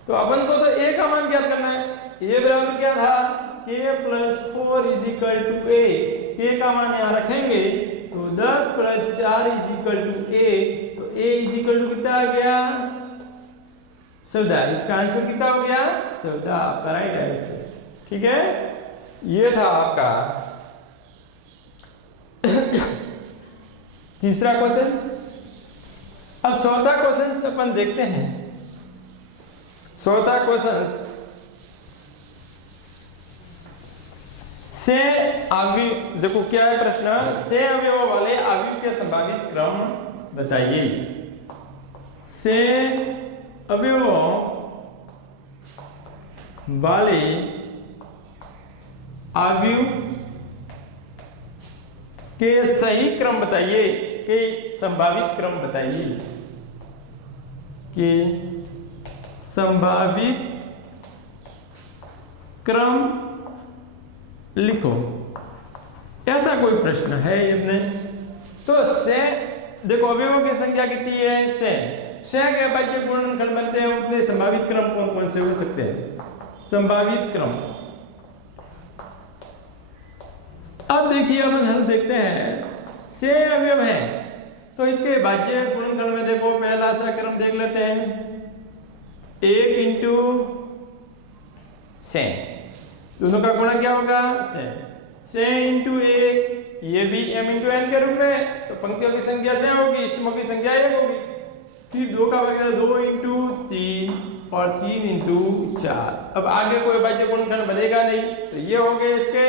तो अपन को तो ए का मान ज्ञात करना है। ए बराबर क्या था, के प्लस 4 इज इक्वल टू ए। के का मान यहाँ रखेंगे तो 10 प्लस 4 इज इक्वल टू ए, तो ए इज इक्वल टू कितना आ गया 14। इसका आंसर कितना हो गया 14, आपका राइट आंसर। ठीक है, ये था आपका तीसरा क्वेश्चन। अब चौथा क्वेश्चन अपन देखते हैं। चौथा क्वेश्चन से अवयव, देखो क्या है प्रश्न, से अवयव वाले अवयव के संभावित क्रम बताइए। से अवयव वाले अवयव के सही क्रम बताइए, के संभावित क्रम बताइए, के संभावित क्रम लिखो। ऐसा कोई प्रश्न है अपने तो से देखो अवयवों की संख्या कितनी है, से के बच्चे गुणनखंड बनते हैं, उतने संभावित क्रम कौन कौन से हो सकते हैं, संभावित क्रम। अब देखिए अपन हल देखते हैं। से अवयव है तो इसके भाज्य गुणनखंड में देखो पहला सा क्रम देख लेते हैं, 1 इंटू से, दोनों का गुणा क्या होगा से इंटू 1, ये भी m इंटू n के रूप में, तो पंक्तियों की संख्या से होगी, स्तंभों की संख्या 1 होगी। फिर 2 का भाग 2 इंटू 3 और 3 इंटू 4। अब आगे कोई भाज्य गुणनखंड बनेगा नहीं, तो ये हो गए इसके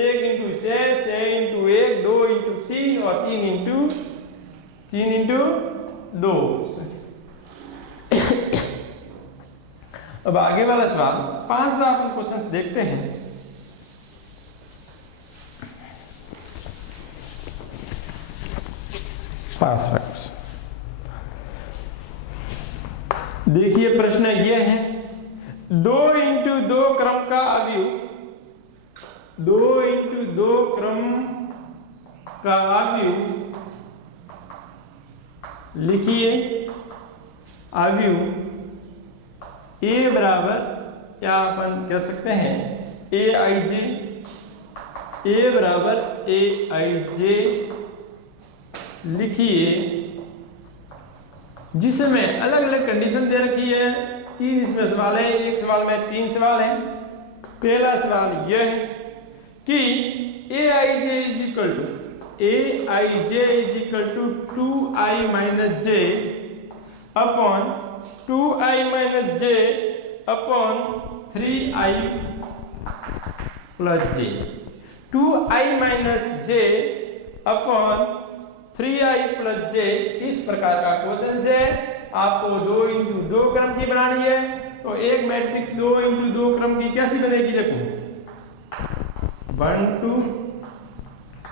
1 इंटू से इंटू 1, 2 इंटू 3 और 3 इंटू 2। अब आगे वाला सवाल 5वां अपन क्वेश्चन देखते हैं। देखिए प्रश्न यह है, 2 इंटू 2 क्रम का अवयव, 2 इंटू 2 क्रम का अवयव लिखिए। अवयव ए बराबर क्या अपन कह सकते हैं ए आई जे, ए बराबर ए आई जे लिखिए, जिसमें अलग अलग कंडीशन दे रखी है। 3 इसमें सवाल है, एक सवाल में 3 सवाल है। पहला सवाल यह है कि a i j is equal to, a i j is equal to 2i minus j upon 2i minus j upon 3i plus j. 2i minus j upon 3i plus j इस प्रकार का क्वेश्चन है। आपको 2 इंटू 2 क्रम की बनानी है, तो एक मैट्रिक्स 2 इंटू 2 क्रम की कैसी बनेगी, देखो 1 2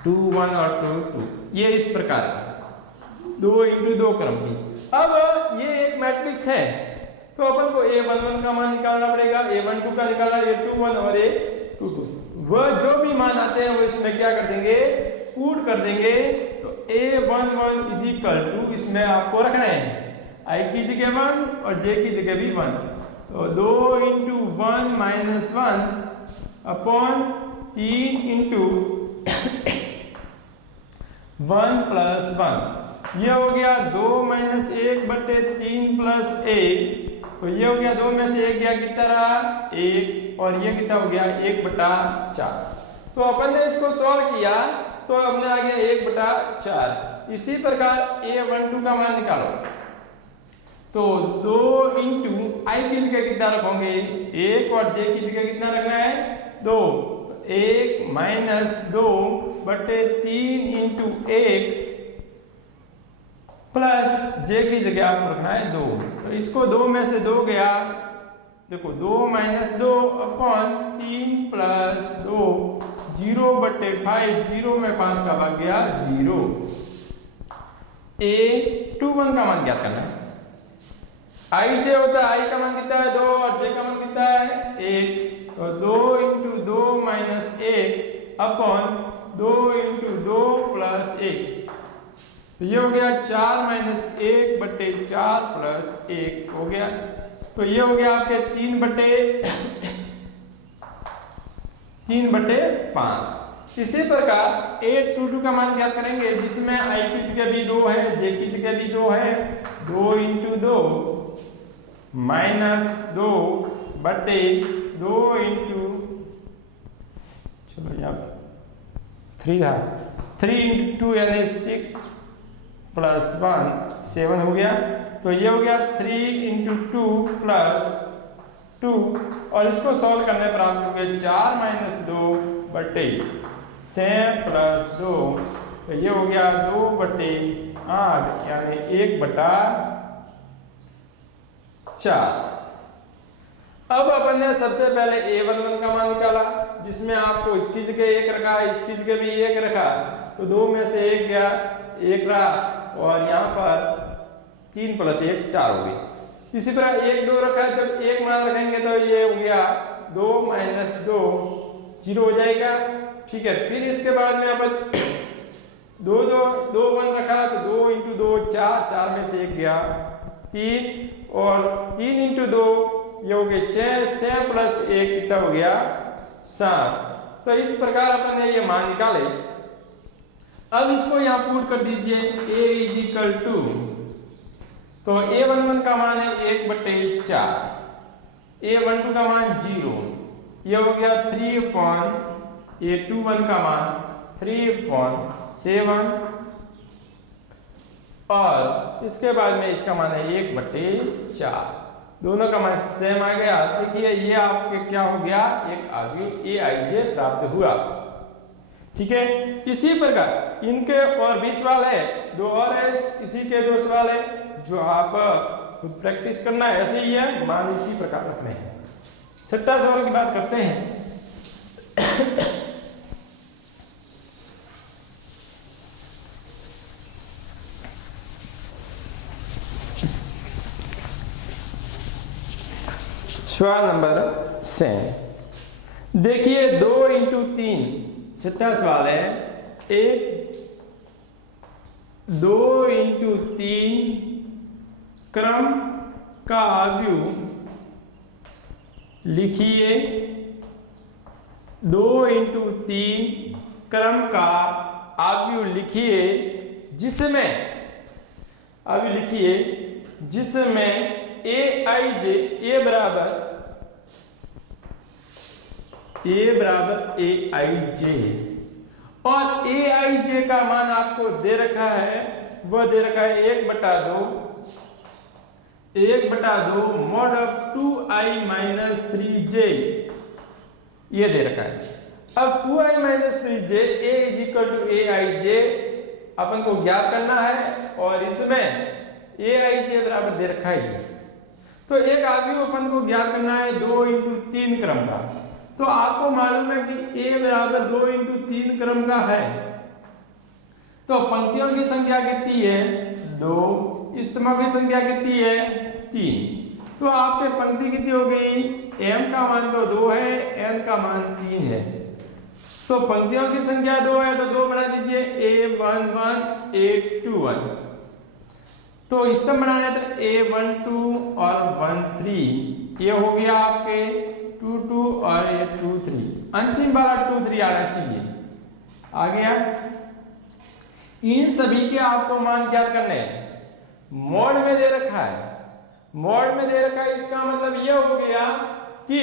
2 1 और 2 2, ये इस प्रकार 2 इंटू 2 क्रम की। अब ये एक मैट्रिक्स है, तो अपन को a11 का मान निकालना पड़ेगा, a12 का निकालना, a21 और a22, वह जो भी मान आते हैं वो इसमें क्या कर देंगे, पुट कर देंगे। तो a11 इज इक्वल टू, इसमें आपको रखना है i की जगह 1 और j की जगह भी 1, तो 2 into 1 minus 1 upon 3 into 1 plus 1, ये हो गया 2 माइनस 1 बटे 3 प्लस 1, तो ये हो गया 2 में से 1 गया कितना रहा 1, और ये कितना हो गया 1 बटा 4। तो अपन ने इसको सॉल्व किया तो हमने आ गया 1 बटा 4। इसी प्रकार a12 का मान निकालो, तो 2 इंटू आई की जगह कितना रखोगे 1 और जे की जगह कितना रखना है 2, तो 1 माइनस 2 बटे 3 इंटू 1 प्लस जे की जगह आपको रखना है 2, तो इसको 2 में से 2 गया, देखो 2 माइनस 2 अपॉन 3 प्लस 2, 0 बटे 5, 0 में 5 का भाग गया 0। a21 का मान ज्ञात करना है। आई जे होता है, आई का मान कितना है 2 और जे का मान कितना है 1, तो 2 into 2 minus 1 upon 2 into 2 plus 1, तो ये हो गया 4 माइनस 1/4 प्लस 1 हो गया। तो ये हो गया आपके 3/5। इसी प्रकार 822 का मान क्या करेंगे, जिसमें i की जगह भी 2 है, j की जगह भी 2 है, 2 × 2 माइनस 2/2 × चलो यहाँ 3 था, 3 × 2 यानी 6 प्लस 1 7 हो गया। तो ये हो गया 3 × 2 प्लस 2 और इसको सॉल्व करने पर आप लोग 4 माइनस 2/6 प्लस 2, तो ये हो गया 2/8 यानी 1/4। अब अपन ने सबसे पहले a11 का मान निकाला, जिसमें आपको इसकी जगह 1 रखा, इसकी जगह भी 1 रखा, तो 2 में से 1 गया, 1 रहा और यहाँ पर 3 + 1 4 हो गई। इसी तरह 1 2 रखा, जब 1 मान रखेंगे तो ये हो गया 2 - 2 0 हो जाएगा। ठीक है, फिर इसके बाद में अपन 2 1 रखा, तो 2 × 2 4, 4 में से 1 गया 3 और 3 × 2 ये हो गया 6, 6 + 1 कितना हो गया 7। तो इस प्रकार अपन ने ये मान निकाले। अब इसको यहाँ पुट कर दीजिए, a = तो a11 का मान है 1/4, a12 का मान 0, ये हो गया 3/, a21 का मान 3/7 और इसके बाद में इसका मान है 1/4। दोनों का मान सेम आ गया। देखिए ये आपके क्या हो गया, एक अवयव aij प्राप्त हुआ। ठीक है, इसी प्रकार इनके और भी सवाल है, 2 और है, इसी के 2 सवाल है जो आप खुद प्रैक्टिस करना है। ऐसे ही है, मान इसी प्रकार रखने हैं। छठा सवाल की बात करते हैं। सवाल नंबर 6 देखिए, 2 × 3, छठा सवाल है, 2 × 3 क्रम का अवयव लिखिए। 2 × 3 क्रम का अवयव लिखिए, जिसमें अवयव लिखिए जिसमें aij a बराबर aij और aij का मान आपको दे रखा है, वह दे रखा है 1/2 mod of 2i - 3j, ये दे रखा है। अब 2i - 3j a = aij अपन को ज्ञात करना है और इसमें aij बराबर दे रखा है। तो एक अवयव अपन को ज्ञात करना है 2 × 3 क्रम का। तो आपको मालूम है कि a बराबर 2 × 3 क्रम का है, तो पंक्तियों की संख्या कितनी है 2, स्तंभों की संख्या कितनी है 3। तो आपके पंक्ति कितनी हो गई, m का मान तो 2 है, n का मान 3 है। तो पंक्तियों की संख्या 2 है तो 2 बना दीजिए, a11 a21। तो स्तंभ बनाने तो a12 और 13, ये हो गया आपके 22 और ये 23, अंतिम वाला 23 आना चाहिए। आ गया। इन सभी के आपको मान ज्ञात करने हैं। मोड में दे रखा है, मोड में दे रखा है, इसका मतलब यह हो गया कि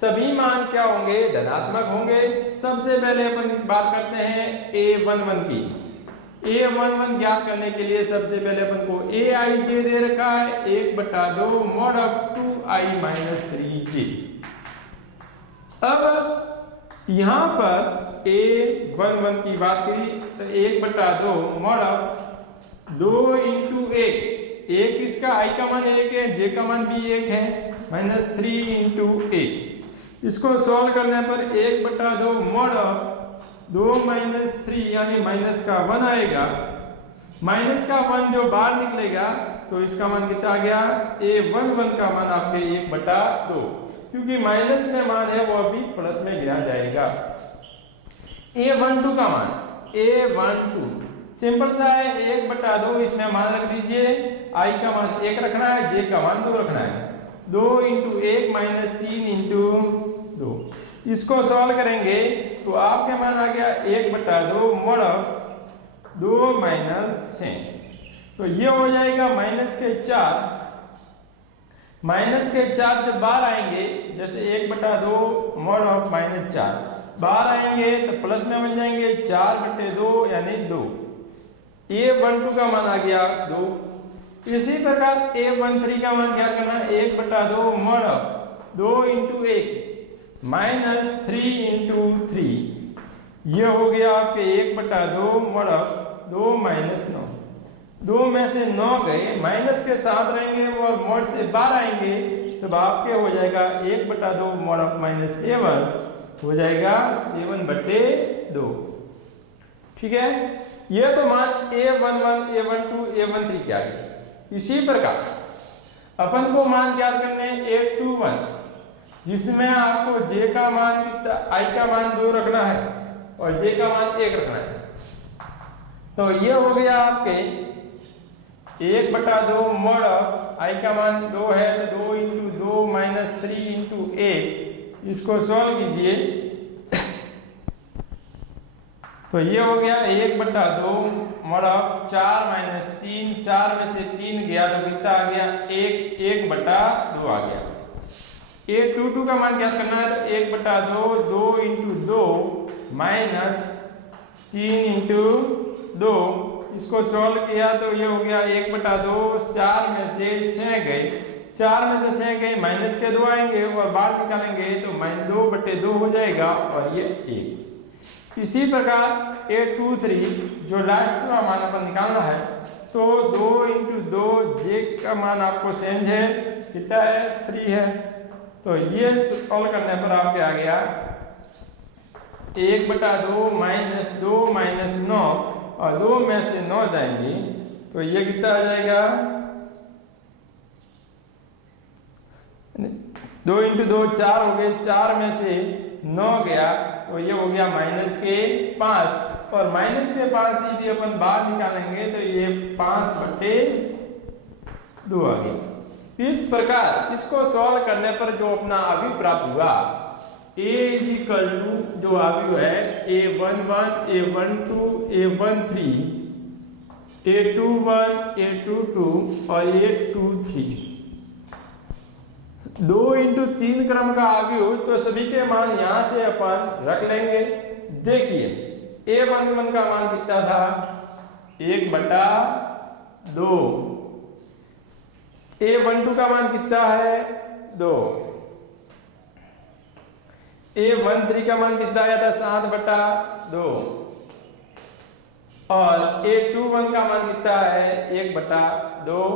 सभी मान क्या होंगे, धनात्मक होंगे। सबसे पहले अपन बात करते हैं a11 की। a11 ज्ञात करने के लिए सबसे पहले अपन को aij दे रखा है 1/2 mod of 2i - 3j। अब यहां पर a11 की बात करी तो 1/2 mod of 2 × 1 इसका i का मान 1 है, j का मान भी 1 है, -3 × 1। इसको सॉल्व करने पर 1/2 mod of 2 - 3 यानी माइनस का 1 आएगा। माइनस का 1 जो बाहर निकलेगा तो इसका मान कितना आ गया, a11 का मान आपके 1/2, क्योंकि माइनस में मान है वो अभी प्लस में गिरा जाएगा। a12 का मान a12 सिंपल सा है, 1/2 इसमें मान रख दीजिए, i का मान 1 रखना है, j का मान 2 रखना है। 2 × 1 - 3 × 2। इसको सॉल्व करेंगे तो आपके मान आ गया 1/2 mod ऑफ 2 - 6। तो ये हो जाएगा -4। -4 जब बाहर आएंगे, जैसे 1/2 mod ऑफ -4 बाहर आएंगे तो प्लस में बन जाएंगे 4/2 यानी 2। A12 का मान आ गया 2। इसी प्रकार A13 का मान क्या करना है, 1/2 mod ऑफ 2 × 1 -3 × 3। ये हो गया आपके 1/2 mod ऑफ 2 - 9। 2 में से 9 गए, माइनस के साथ रहेंगे और mod से बाहर आएंगे तब आपके हो जाएगा 1/2 mod ऑफ -7 हो जाएगा 7/2। ठीक है, ये तो मान A11, A12, A13 क्या गए। इसी प्रकार अपन को मान क्या करने A21, जिसमें आपको J का मान कितना, I का मान 2 रखना है और J का मान 1 रखना है। तो ये हो गया आपके 1/2 mod ऑफ I का मान 2 है तो 2 × 2 - 3 × 8। इसको सॉल्व कीजिए तो ये हो गया 1/2 mod ऑफ 4 - 3। 4 में से 3 गया तो कितना आ गया 1/2 आ गया। A22 का मान क्या करना है तो 1/2 2 × 2 - 3 × 2। इसको सॉल्व किया तो ये हो गया 1/2। 4 में से 6 गए, 4 में से 6 गए, माइनस के 2 आएंगे और बाहर निकालेंगे तो -2/2 हो जाएगा और ये 1। इसी प्रकार A23 जो लास्ट का मान अपन निकालना है तो 2 × 2 J का मान आपको सेंज है, कितना है 3 है। तो ये सॉल्व करने पर आपके आ गया 1/2 - 2 - 9 और 2 में से 9 जाएंगे तो ये कितना आ जाएगा 2 × 2 4 हो गए, 4 में से 9 गया तो ये हो गया -5 और -5 यदि अपन बाहर निकालेंगे तो ये 5/2 आ गया। इस प्रकार इसको सॉल्व करने पर जो अपना अभी प्राप्त हुआ A = जो अवयव है A11, A12, A13, A21, A22 और A23 2 × 3 क्रम का अवयव, तो सभी के मान यहां से अपन रख लेंगे। देखिए A11 का मान कितना था 1/2। A12 का मान कितना है 2। A13 का मान कितना आया था 7/2 और A21 का मान कितना है 1/2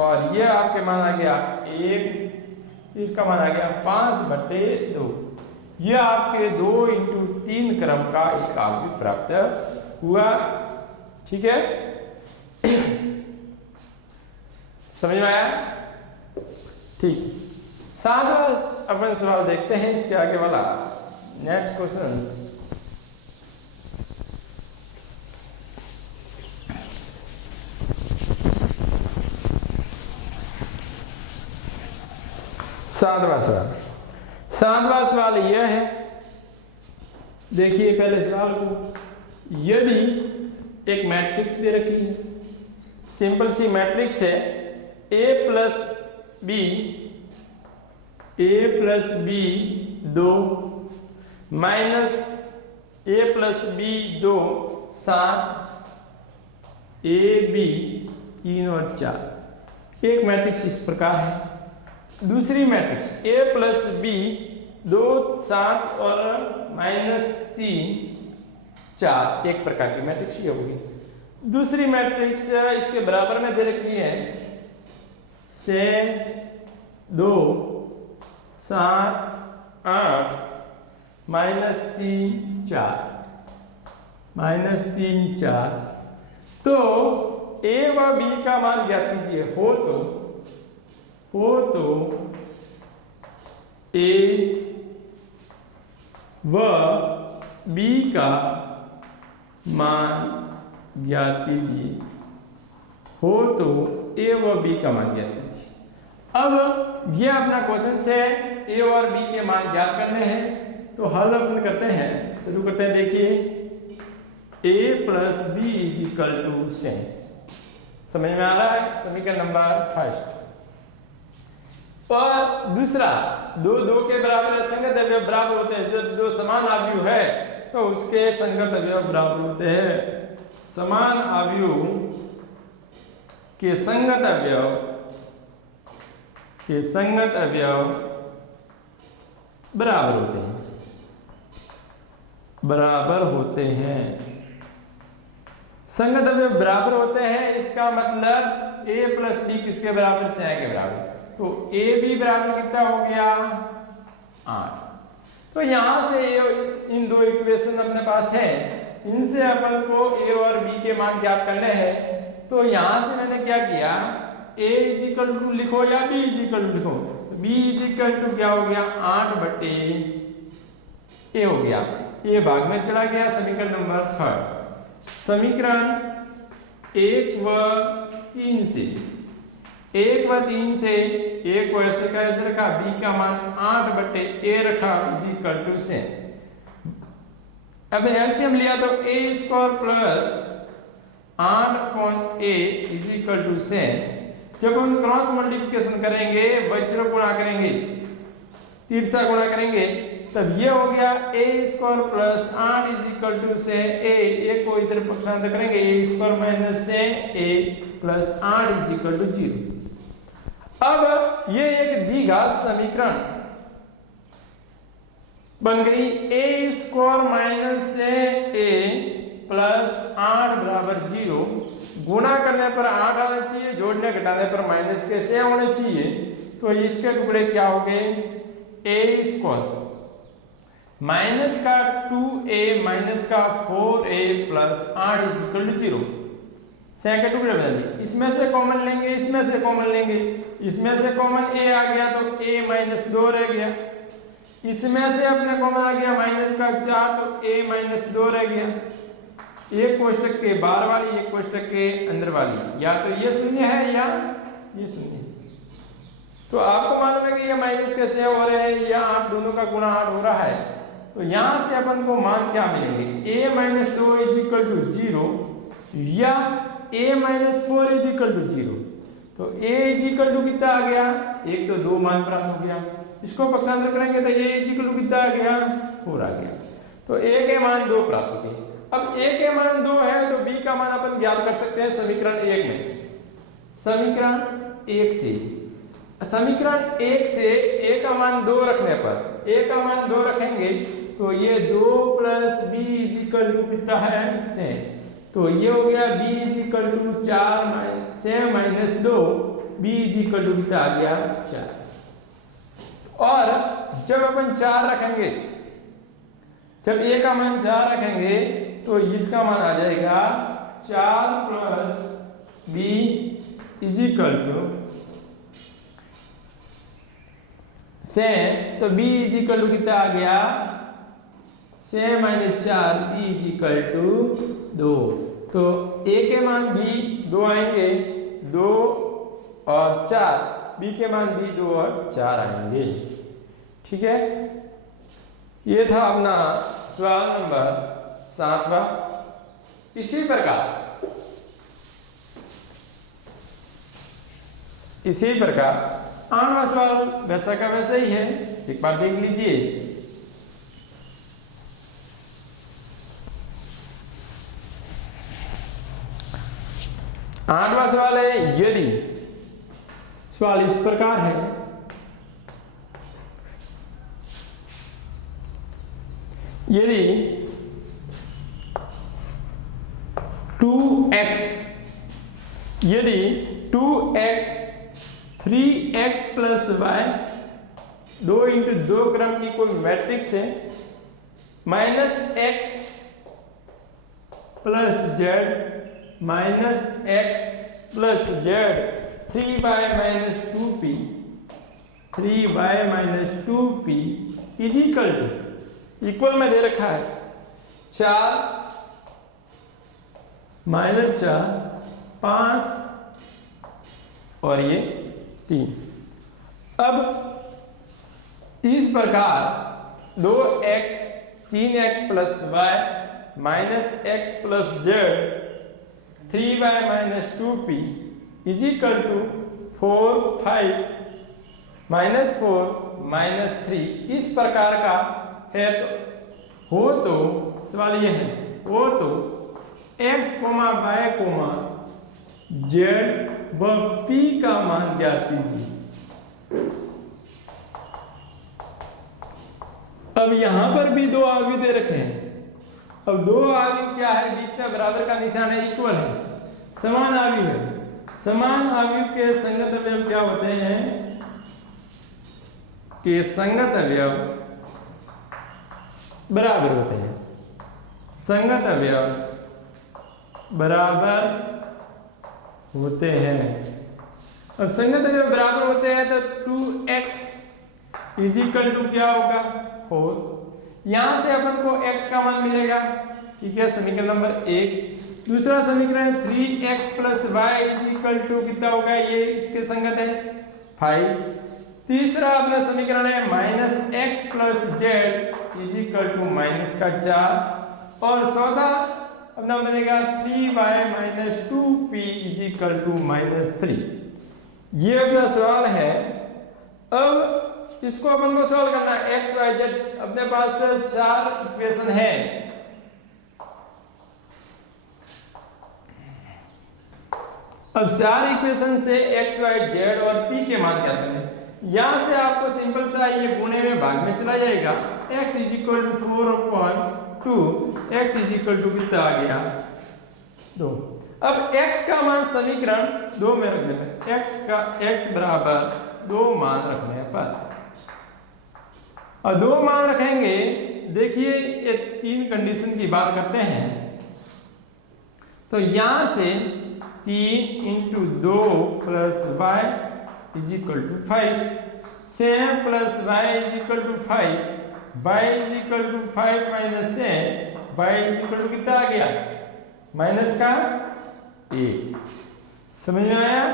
और ये आपके मान आ गया 1, इसका मान आ गया 5/2। ये आपके 2 × 3 क्रम का एक अवयव प्राप्त हुआ। ठीक है, समझ में आया? ठीक, साथ अपन सवाल देखते हैं इसके आगे वाला नेक्स्ट क्वेश्चन। सातवां सवाल यह है, देखिए पहले सवाल को। यदि एक मैट्रिक्स दे रखी है, सिंपल सी मैट्रिक्स है A + B 2 minus A + B 2 7 AB 3 और 4। एक मैट्रिक्स इस प्रकार है। दूसरी मैट्रिक्स A + B 2 7 और -3 4 एक प्रकार की मैट्रिक्स ये होगी। दूसरी मैट्रिक्स इसके बराबर में दे रखी है 6 2 7 8 -3 4 तो A व B का मान ज्ञात कीजिए। हो तो A व B का मान ज्ञात कीजिए, हो तो ए व बी का मान ज्ञात कीजिए। अब ये अपना क्वेश्चन से ए और बी के मान ज्ञात करने हैं, तो हल अपन करते हैं, शुरू करते हैं। देखिए a plus b is equal to से, समझ में आ रहा है? समीकरण नंबर फर्स्ट। और दूसरा, दो दो के बराबर संगत अवयव बराबर होते हैं। जब दो समान अवयव है तो उसके संगत अवयव बराबर होते हैं। समान अवयव के संगत अवयव बराबर होते हैं। संगत अवयव बराबर होते हैं, इसका मतलब a प्लस बी किसके बराबर? से के बराबर। तो ए बी बराबर कितना हो गया? 8। तो यहां से इन दो इक्वेशन अपने पास है, इनसे अपन को ए और बी के मान ज्ञात करने हैं। तो यहां से मैंने क्या किया, a इज इक्वल टू लिखो या b इज इक्वल टू लिखो। तो b इज इक्वल टू क्या हो गया? 8 बटे a हो गया। ये भाग में चला गया। समीकरण नंबर थर्ड, समीकरण 1 व 3 से, 1 व 3 से a को ऐसे का ऐसे रखा, b का मान 8 बटे a रखा इज इक्वल टू से। अब एलसीएम लिया तो a square plus 8 upon a is equal to से। जब हम क्रॉस मल्टीप्लिकेशन करेंगे, वज्र गुणा करेंगे, तिरछा गुणा करेंगे, तब ये हो गया a square plus 8 is equal to से a को इधर पक्षांतर करेंगे, a स्क्वायर माइनस से a plus 8 is equal to 0। अब ये एक द्विघात समीकरण बन गई। a स्क्वायर माइनस से a प्लस 8 बराबर 0। गुणा करने पर 8 आना चाहिए, जोड़ने घटाने पर माइनस के से होने चाहिए। तो इसके टुकड़े क्या हो गए? a स्क्वायर माइनस का 2a माइनस का 4a plus 8 is equal to 0। से के टुकड़े बना दिए। इसमें से कॉमन लेंगे, इसमें से कॉमन लेंगे, इसमें से कॉमन a आ गया तो a माइनस 2 रह गया। इसमें से अपने कॉमन आ गया माइनस का 4 तो a माइनस 2 रह गया। एक कोष्टक के बाहर वाली, एक कोष्टक के अंदर वाली, या तो ये शून्य है या ये शून्य है। तो आपको मालूम है कि ये माइनस कैसे हो रहे हैं, या 8 दोनों का गुणा 8 हो रहा है। तो यहां से अपन को मान क्या मिलेंगे? a minus 2 is equal to 0 या a minus 4 is equal to 0। तो a इज इक्वल टू कितना आ गया? एक तो 2 मान प्राप्त हो गया। इसको पक्षांतर करेंगे तो a इज इक्वल टू कितना आ गया? 4 आ गया। तो a के मान 2 प्राप्त हो गए। अब a के मान 2 है तो b का मान अपन ज्ञात कर सकते हैं समीकरण 1 में। समीकरण 1 से, समीकरण 1 से a का मान 2 रखने पर, a का मान 2 रखेंगे तो ये 2 plus b is equal to कितना है? से। तो ये हो गया b इज इक्वल टू 4 से minus 2, b is equal to कितना आ गया? 4। और जब अपन 4 रखेंगे, जब a का मान 4 रखेंगे तो इसका मान आ जाएगा 4 plus b is equal to से। तो b इज इक्वल टू कितना आ गया? से minus 4, b is equal to 2। तो a के मान भी 2 आएंगे, 2 और 4, b के मान भी 2 और 4 आएंगे। ठीक है, ये था अपना सवाल नंबर 7वां। इसी प्रकार 8वां सवाल वैसा का वैसा ही है, एक बार देख लीजिए। आठवां सवाल है, यदि सवाल इस प्रकार है, यदि 2x, यदि 2x 3x plus y 2 into 2 क्रम की कोई मैट्रिक्स है, minus x plus z minus x plus z 3y minus 2p 3y minus 2p is equal to, equal में दे रखा है 4 -4 5 और ये 3। अब इस प्रकार 2x 3x plus y minus x plus z 3y minus 2p is equal to 4 5 minus 4 minus 3 इस प्रकार का है। तो सवाल ये है हो तो x, y, z व p का मान ज्ञात कीजिए। अब यहां पर भी दो आव्यूह दे रखे हैं। अब दो आव्यूह क्या है, बीच में बराबर का निशान है, इक्वल है, समान आव्यूह है। समान आव्यूह के संगत अवयव क्या होते हैं कि संगत अवयव बराबर होते हैं। संगत अवयव बराबर होते हैं। अब संगत अवयव बराबर होते हैं तो 2x इज इक्वल टू क्या होगा 4। यहां से अपन को x का मान मिलेगा, ठीक है, समीकरण नंबर 1। दूसरा समीकरण 3x plus y is equal to कितना होगा, ये इसके संगत है 5। तीसरा अपना समीकरण है -x plus z is equal to -4 और चौथा अपना बनेगा 3y minus 2p is equal to -3। ये अपना सवाल है। अब इसको अपन को सॉल्व करना है। x y z अपने पास 4 इक्वेशन है। अब 4 इक्वेशन से x y z और p के मान क्या करें। यहां से आपको सिंपल सा ये गुणे में भाग में चला जाएगा। x is equal to 4/2 x is equal to कितना आ गया 2। अब x का मान समीकरण 2 में रखने में x बराबर 2 मान रखने पर और 2 मान रखेंगे। देखिए ये 3 कंडीशन की बात करते हैं तो यहां से 3 × 2 plus y is equal to 5 same plus y is equal to 5 y is equal to 5 minus same y is equal to कितना आ गया माइनस का 1। समझ में आया।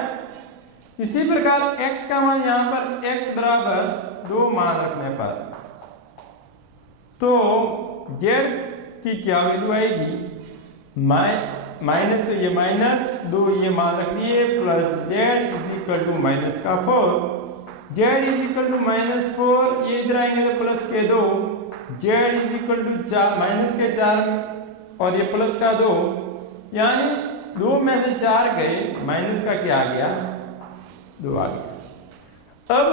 इसी प्रकार x का मान यहां पर x बराबर 2 मान रखने पर तो z की क्या वैल्यू आएगी माइनस, तो ये -2 ये मान रख लिए plus z is equal to minus का 4 z इज इक्वल टू -4 ये इधर आएंगे तो प्लस के 2 z is equal to 4 minus के 4 और ये प्लस का 2 यानी 2 में से 4 गए माइनस का क्या आ गया 2 आ गया। अब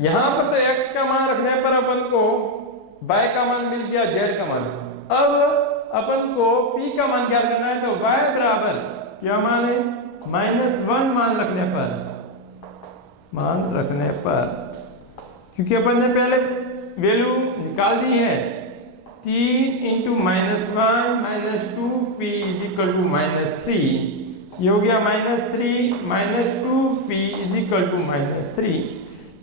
यहां पर तो x का मान रखने पर अपन को y का मान मिल गया, z का मान। अब अपन को p का मान क्या करना है तो y बराबर क्या मान है -1 मान रखने पर क्योंकि अपन ने पहले वैल्यू निकाल दी है 3 × -1 -2p इज इक्वल टू -3 ये हो गया -3 -2p इज इक्वल टू -3।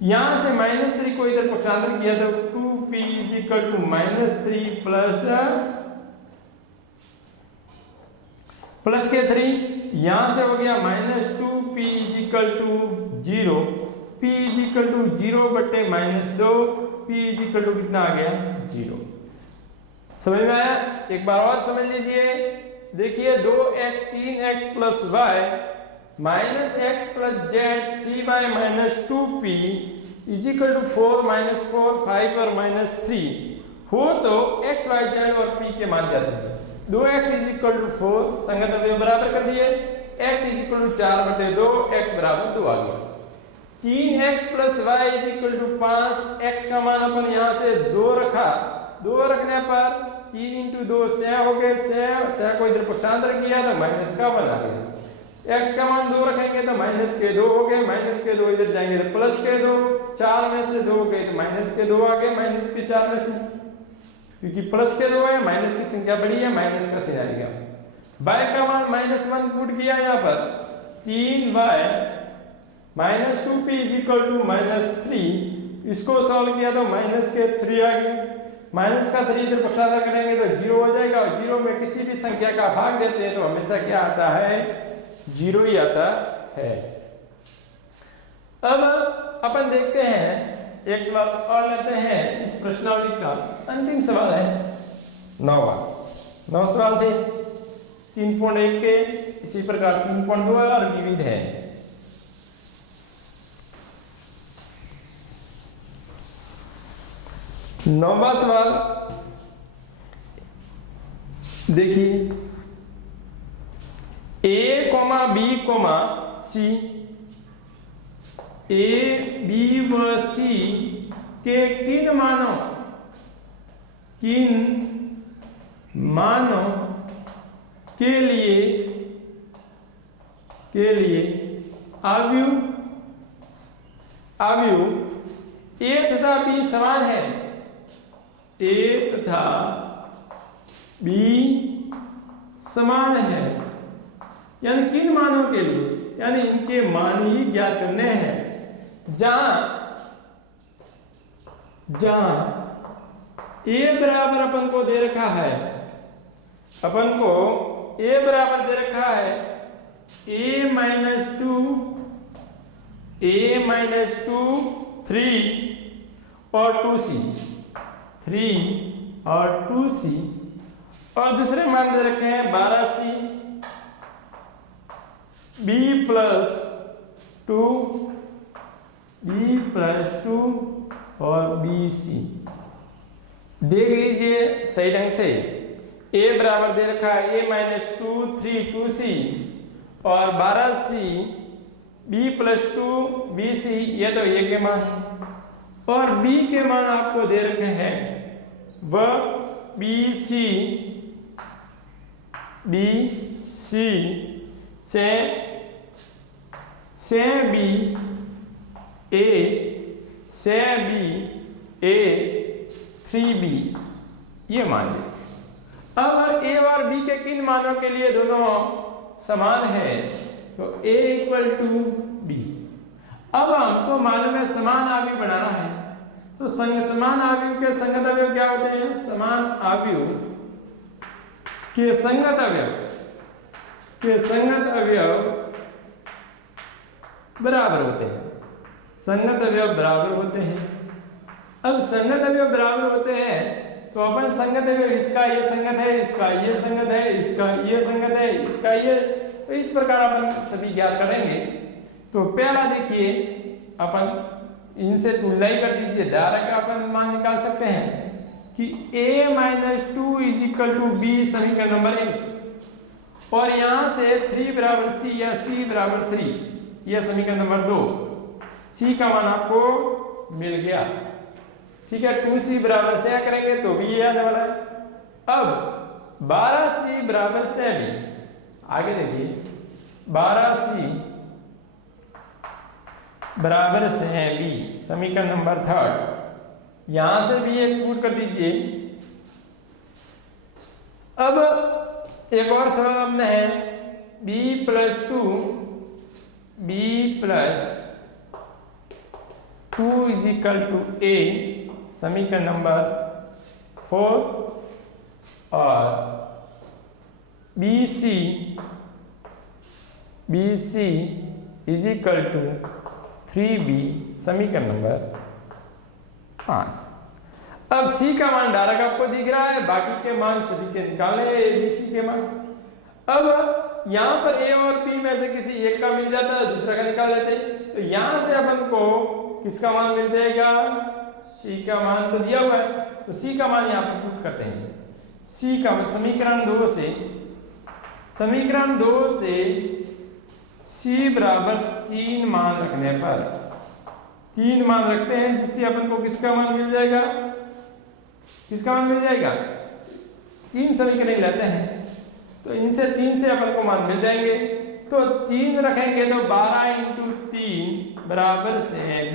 यहां से -3 को इधर पक्षांतर किया तो 2p is equal to -3 plus के 3 यहां से हो गया -2p is equal to 0 p is equal to 0/-2 p is equal to कितना आ गया 0। समझ में आया। एक बार और समझ लीजिए। देखिए 2x 3x plus y minus x plus z 3y minus 2p is equal to 4 -4 5 और -3 हो तो x y z और p के मान क्या दीजिए। 2x इज इक्वल टू 4 संगत अवयव बराबर कर दिए x is equal to 4/2 x बराबर 2 आ गया। 3x plus y is equal to 5 x का मान अपन यहां से 2 रखा 2 रखने पर 3 × 2 6 हो गए 6 को इधर पक्षांतर किया तो माइनस का 1 आ गया। x का मान 2 रखेंगे तो माइनस के 2 हो गए माइनस के 2 इधर जाएंगे तो प्लस के 2 4 में से 2 गए तो माइनस के 2 आ गए माइनस के 4 में से क्योंकि प्लस के 2 है माइनस की संख्या बड़ी है माइनस का चिन्ह आएगा। y का मान -1 पुट किया यहां पर 3y -2p is equal to -3 इसको सॉल्व किया तो माइनस के 3 आ गया माइनस का 3 इधर पक्षांतर करेंगे तो 0 हो जाएगा, और 0 में किसी भी संख्या का भाग देते हैं तो हमेशा क्या आता है, 0 ही आता है। अब अपन देखते हैं एक सवाल और लेते हैं, इस प्रश्नावली का अंतिम सवाल है 9 सवाल थे 3.1 के, इसी प्रकार 3.2 और विविध है। नौवां सवाल देखिए, a, b, c, a, b व c के किन मानों के लिए आव्यूह a तथा b समान है, a तथा b समान है, यानी किन मानों के लिए, यानी इनके मान ही ज्ञात करने हैं। जहां a बराबर अपन को दे रखा है, अपन को a बराबर दे रखा है a माइनस 2 3 और 2c, और दूसरे मान दे रखे हैं 12c b प्लस 2 और bc। देख लीजिए सही ढंग से, a बराबर दे रखा है a माइनस 2 3 2c और 12c b प्लस 2 bc, ये तो a के मान है, और b के मान आपको दे रखे हैं वह bc से b a 3b, ये मान ली। अब a और b के किन मानों के लिए दोनों समान है, तो a इक्वल टू b। अब हमको मालूम है समान आव्यूह बनाना है, तो समान आव्यूह के संगत अवयव क्या होते हैं, समान आव्यूह के संगत अवयव बराबर होते हैं, संगत अवयव बराबर होते हैं। अब संगत अवयव बराबर होते हैं तो अपन संगत अवयव, इसका ये संगत है, इसका ये संगत है, इसका ये संगत है, इसका ये, तो इस प्रकार अपन सभी ज्ञात करेंगे। तो पहला देखिए, अपन इनसे तुलना ही कर दीजिए, डायरेक्ट अपन मान निकाल सकते हैं कि a minus 2 is equal to b, समीकरण नंबर 1, और यहां से 3 बराबर c या c बराबर 3, यह समीकरण नंबर 2। c का मान आपको मिल गया, ठीक है। 2c बराबर से करेंगे तो भी ये आने वाला है। अब 12c बराबर से भी, आगे देखिए 12c बराबर से b, समीकरण नंबर 3, यहां से भी एक पुट कर दीजिए। अब एक और सवाल हमने है b plus 2 is equal to a, समीकरण नंबर 4, और bc is equal to 3b, समीकरण नंबर 5। अब c का मान डायरेक्ट आपको दिख रहा है, बाकी के मान सभी के निकालने हैं, abc के मान। अब यहां पर a और b में से किसी एक का मिल जाता है, दूसरा का निकाल देते हैं, तो यहां से अपन को किसका मान मिल जाएगा, c का मान तो दिया हुआ है, तो c का मान यहां पर पुट करते हैं। c का समीकरण 2 से c बराबर 3 मान रखने पर, 3 मान रखते हैं, जिससे अपन को किसका मान मिल जाएगा, 3 समीकरण लेते हैं, तो इनसे 3 से अपन को मान मिल जाएंगे। तो 3 रखेंगे तो 12 × 3 बराबर से b,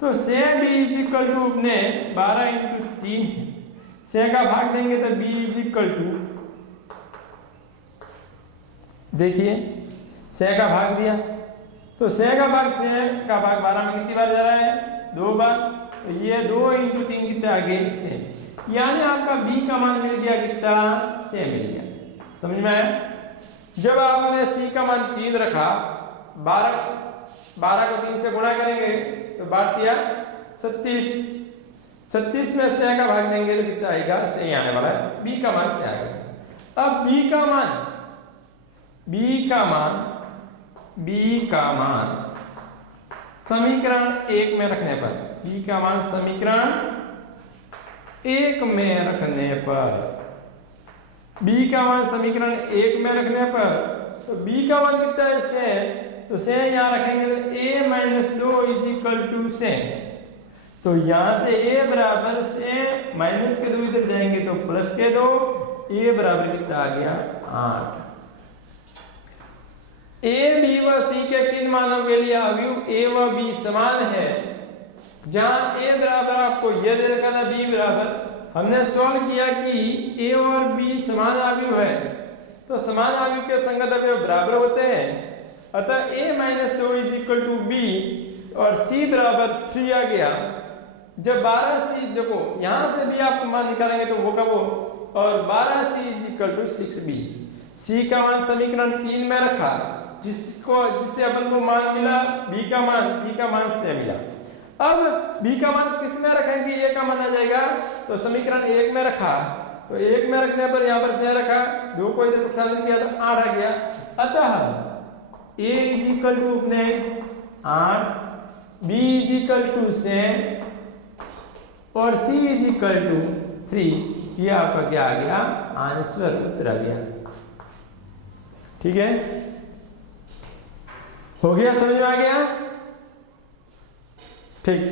तो से b इज इक्वल टू अपने 12 × 3, से का भाग देंगे तो b इज इक्वल टू, देखिए से का भाग दिया, तो से का भाग 12 में कितनी बार जा रहा है, 2 बार, तो ये 2 × 3 कितने आगे से यानी आपका बी का मान मिल गया कितना, से मिल गया। समझ में आया? जब आपने सी का मान 3 रखा, 12 को 3 से गुणा करेंगे तो 36 36 में से का भाग देंगे तो कितना आएगा, से आने वाला है, बी का मान से आएगा। अब बी का मान समीकरण 1 में रखने पर, बी का मान समीकरण 1 में रखने पर, बी का मान समीकरण 1 में रखने पर, तो बी का मान कितना है, से, तो से यहां रखेंगे तो a minus 2 is equal to से, तो यहां से a बराबर से माइनस के 2 इधर जाएंगे तो प्लस के 2, a बराबर कितना आ गया, 8। a b व c के किन मानों के लिए अवयव a व b समान है, जहां a बराबर आपको यह दे रखा था, b बराबर, हमने सॉल्व किया कि a और b समान अवयव है, तो समान अवयव के संगत अवयव बराबर होते हैं, अतः a minus 2 is equal to b और c बराबर 3 आ गया। जब 12c, देखो यहां से भी आप मान निकालेंगे तो वो का वो, और 12c is equal to 6b, c का मान समीकरण 3 में रखा, जिससे अपन को मान मिला b का मान से मिला। अब b का मान किस में रखेंगे, a का मान आ जाएगा, तो समीकरण 1 में रखा, तो 1 में रखने पर यहां पर से रखा, 2 को इधर प्रतिस्थापित किया तो 8 आ गया। अतः a इज इक्वल टू अपने 8, b इज इक्वल टू से और c इज इक्वल टू 3। ये आपका क्या आ गया, आंसर, उत्तर आ गया। ठीक है, हो गया, समझ में आ गया? ठीक।